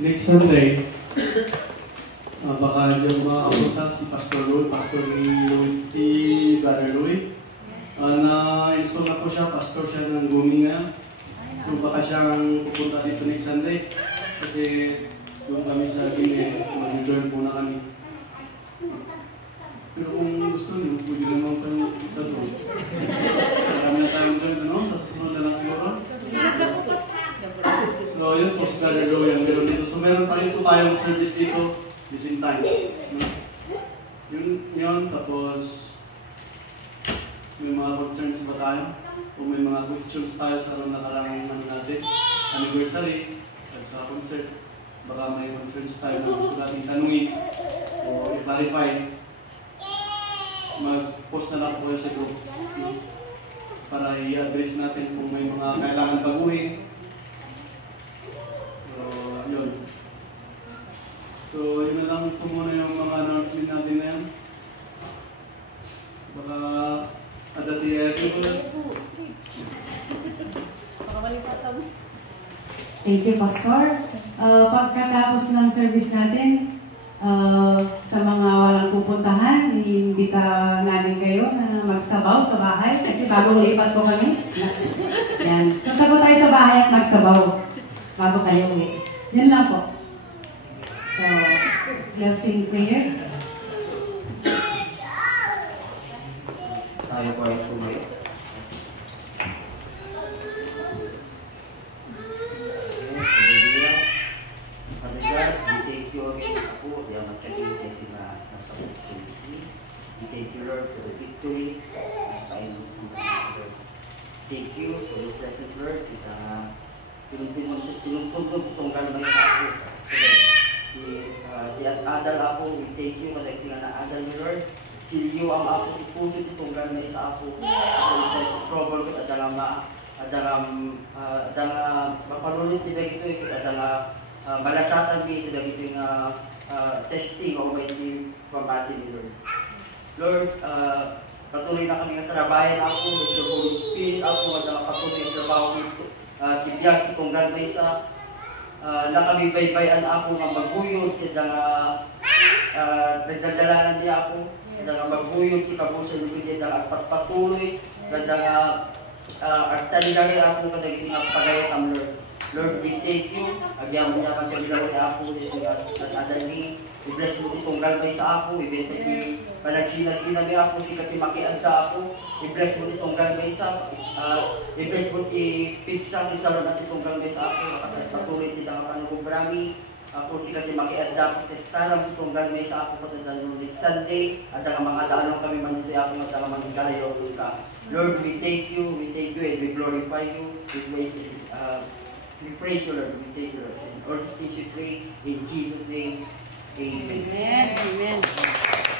Next Sunday, baka yung mga kapunta si Pastor Louie, si Brother Louie. Na-install na po siya, pastor siya ng Guminga. So baka siyang pupunta dito next Sunday. Kasi doon kami sa Guminga, mag-join po na kami. Pero kung gusto niyo, pwede naman kayo punta doon. Marami na tayong join, ano? Sa susunod na lang siguro. So yun po si Brother Louie ang meron dito. So meron pa rin po tayong service dito, the same time. Yun, tapos may mga concerns ba tayo? O may mga questions tayo sa nakarang natin, anniversary, at sa concert. Baka may concerns tayo na gusto natin tanungin o i-clarify. Mag-post na lang po kayo sa group para i-address natin kung may mga kailangan baguhin. ko muna yung mga announcement natin na yan. Baka adati Thank you, Pastor. Pagkatapos ng service natin, sa mga walang pupuntahan, iniimbita namin kayo na magsabaw sa bahay kasi bagong lipat po kami. Yan. Punta po tayo sa bahay at magsabaw bago kayo uwi. Yan lang po. So, blessing prayer. Tayo po ay tumayo. Father God, we thank you again po. Di ang magkakita na nasa service ni. We thank you, Lord, for the victory. Thank you for your presence, Lord. Tinutugtog itong galmay sa ako. Di adal ako, we thank you kasi tingnan na adal ni Lord. Siliyo ang ako, puso itong galmay sa ako. Kasi trouble ko, adalang mapalulit nila ito, adalang malasatan dito na ito yung testing o may hindi pamati ni Lord. Lord, patuloy na kami ng trabayan ako, with the Holy Spirit ako, at patuloy ang trabaho ito. Tibiyag kong galmay sa na kami baybayan ako ng maguyod, at nagdadalanan niya ako, at maguyod, ikabusan nyo niya, at patuloy, at tanigari ako, kadagiting ang pagayat ang Lord. Lord, we thank you. Agyan mo niya pagkabilaw niya ako at adali. I-bless mo itong galmay sa ako. I-bless mo panagsina-sina niya ako. Sikat makiad sa ako. I-bless mo itong galmay sa i-bless mo i-pizza salon at itong galmay sa ako. Kasi patuloy tita ang panong brami. Ako sikat makiad ako. Taram itong galmay sa ako. Patadalo next Sunday. At ang mga daalong kami man dito ako. At ang mga galayaw ka. Lord, we thank you. We thank you and we glorify you. We praise you, Lord. We thank you, Lord. And all these things we pray in Jesus' name. Amen. Amen. Amen.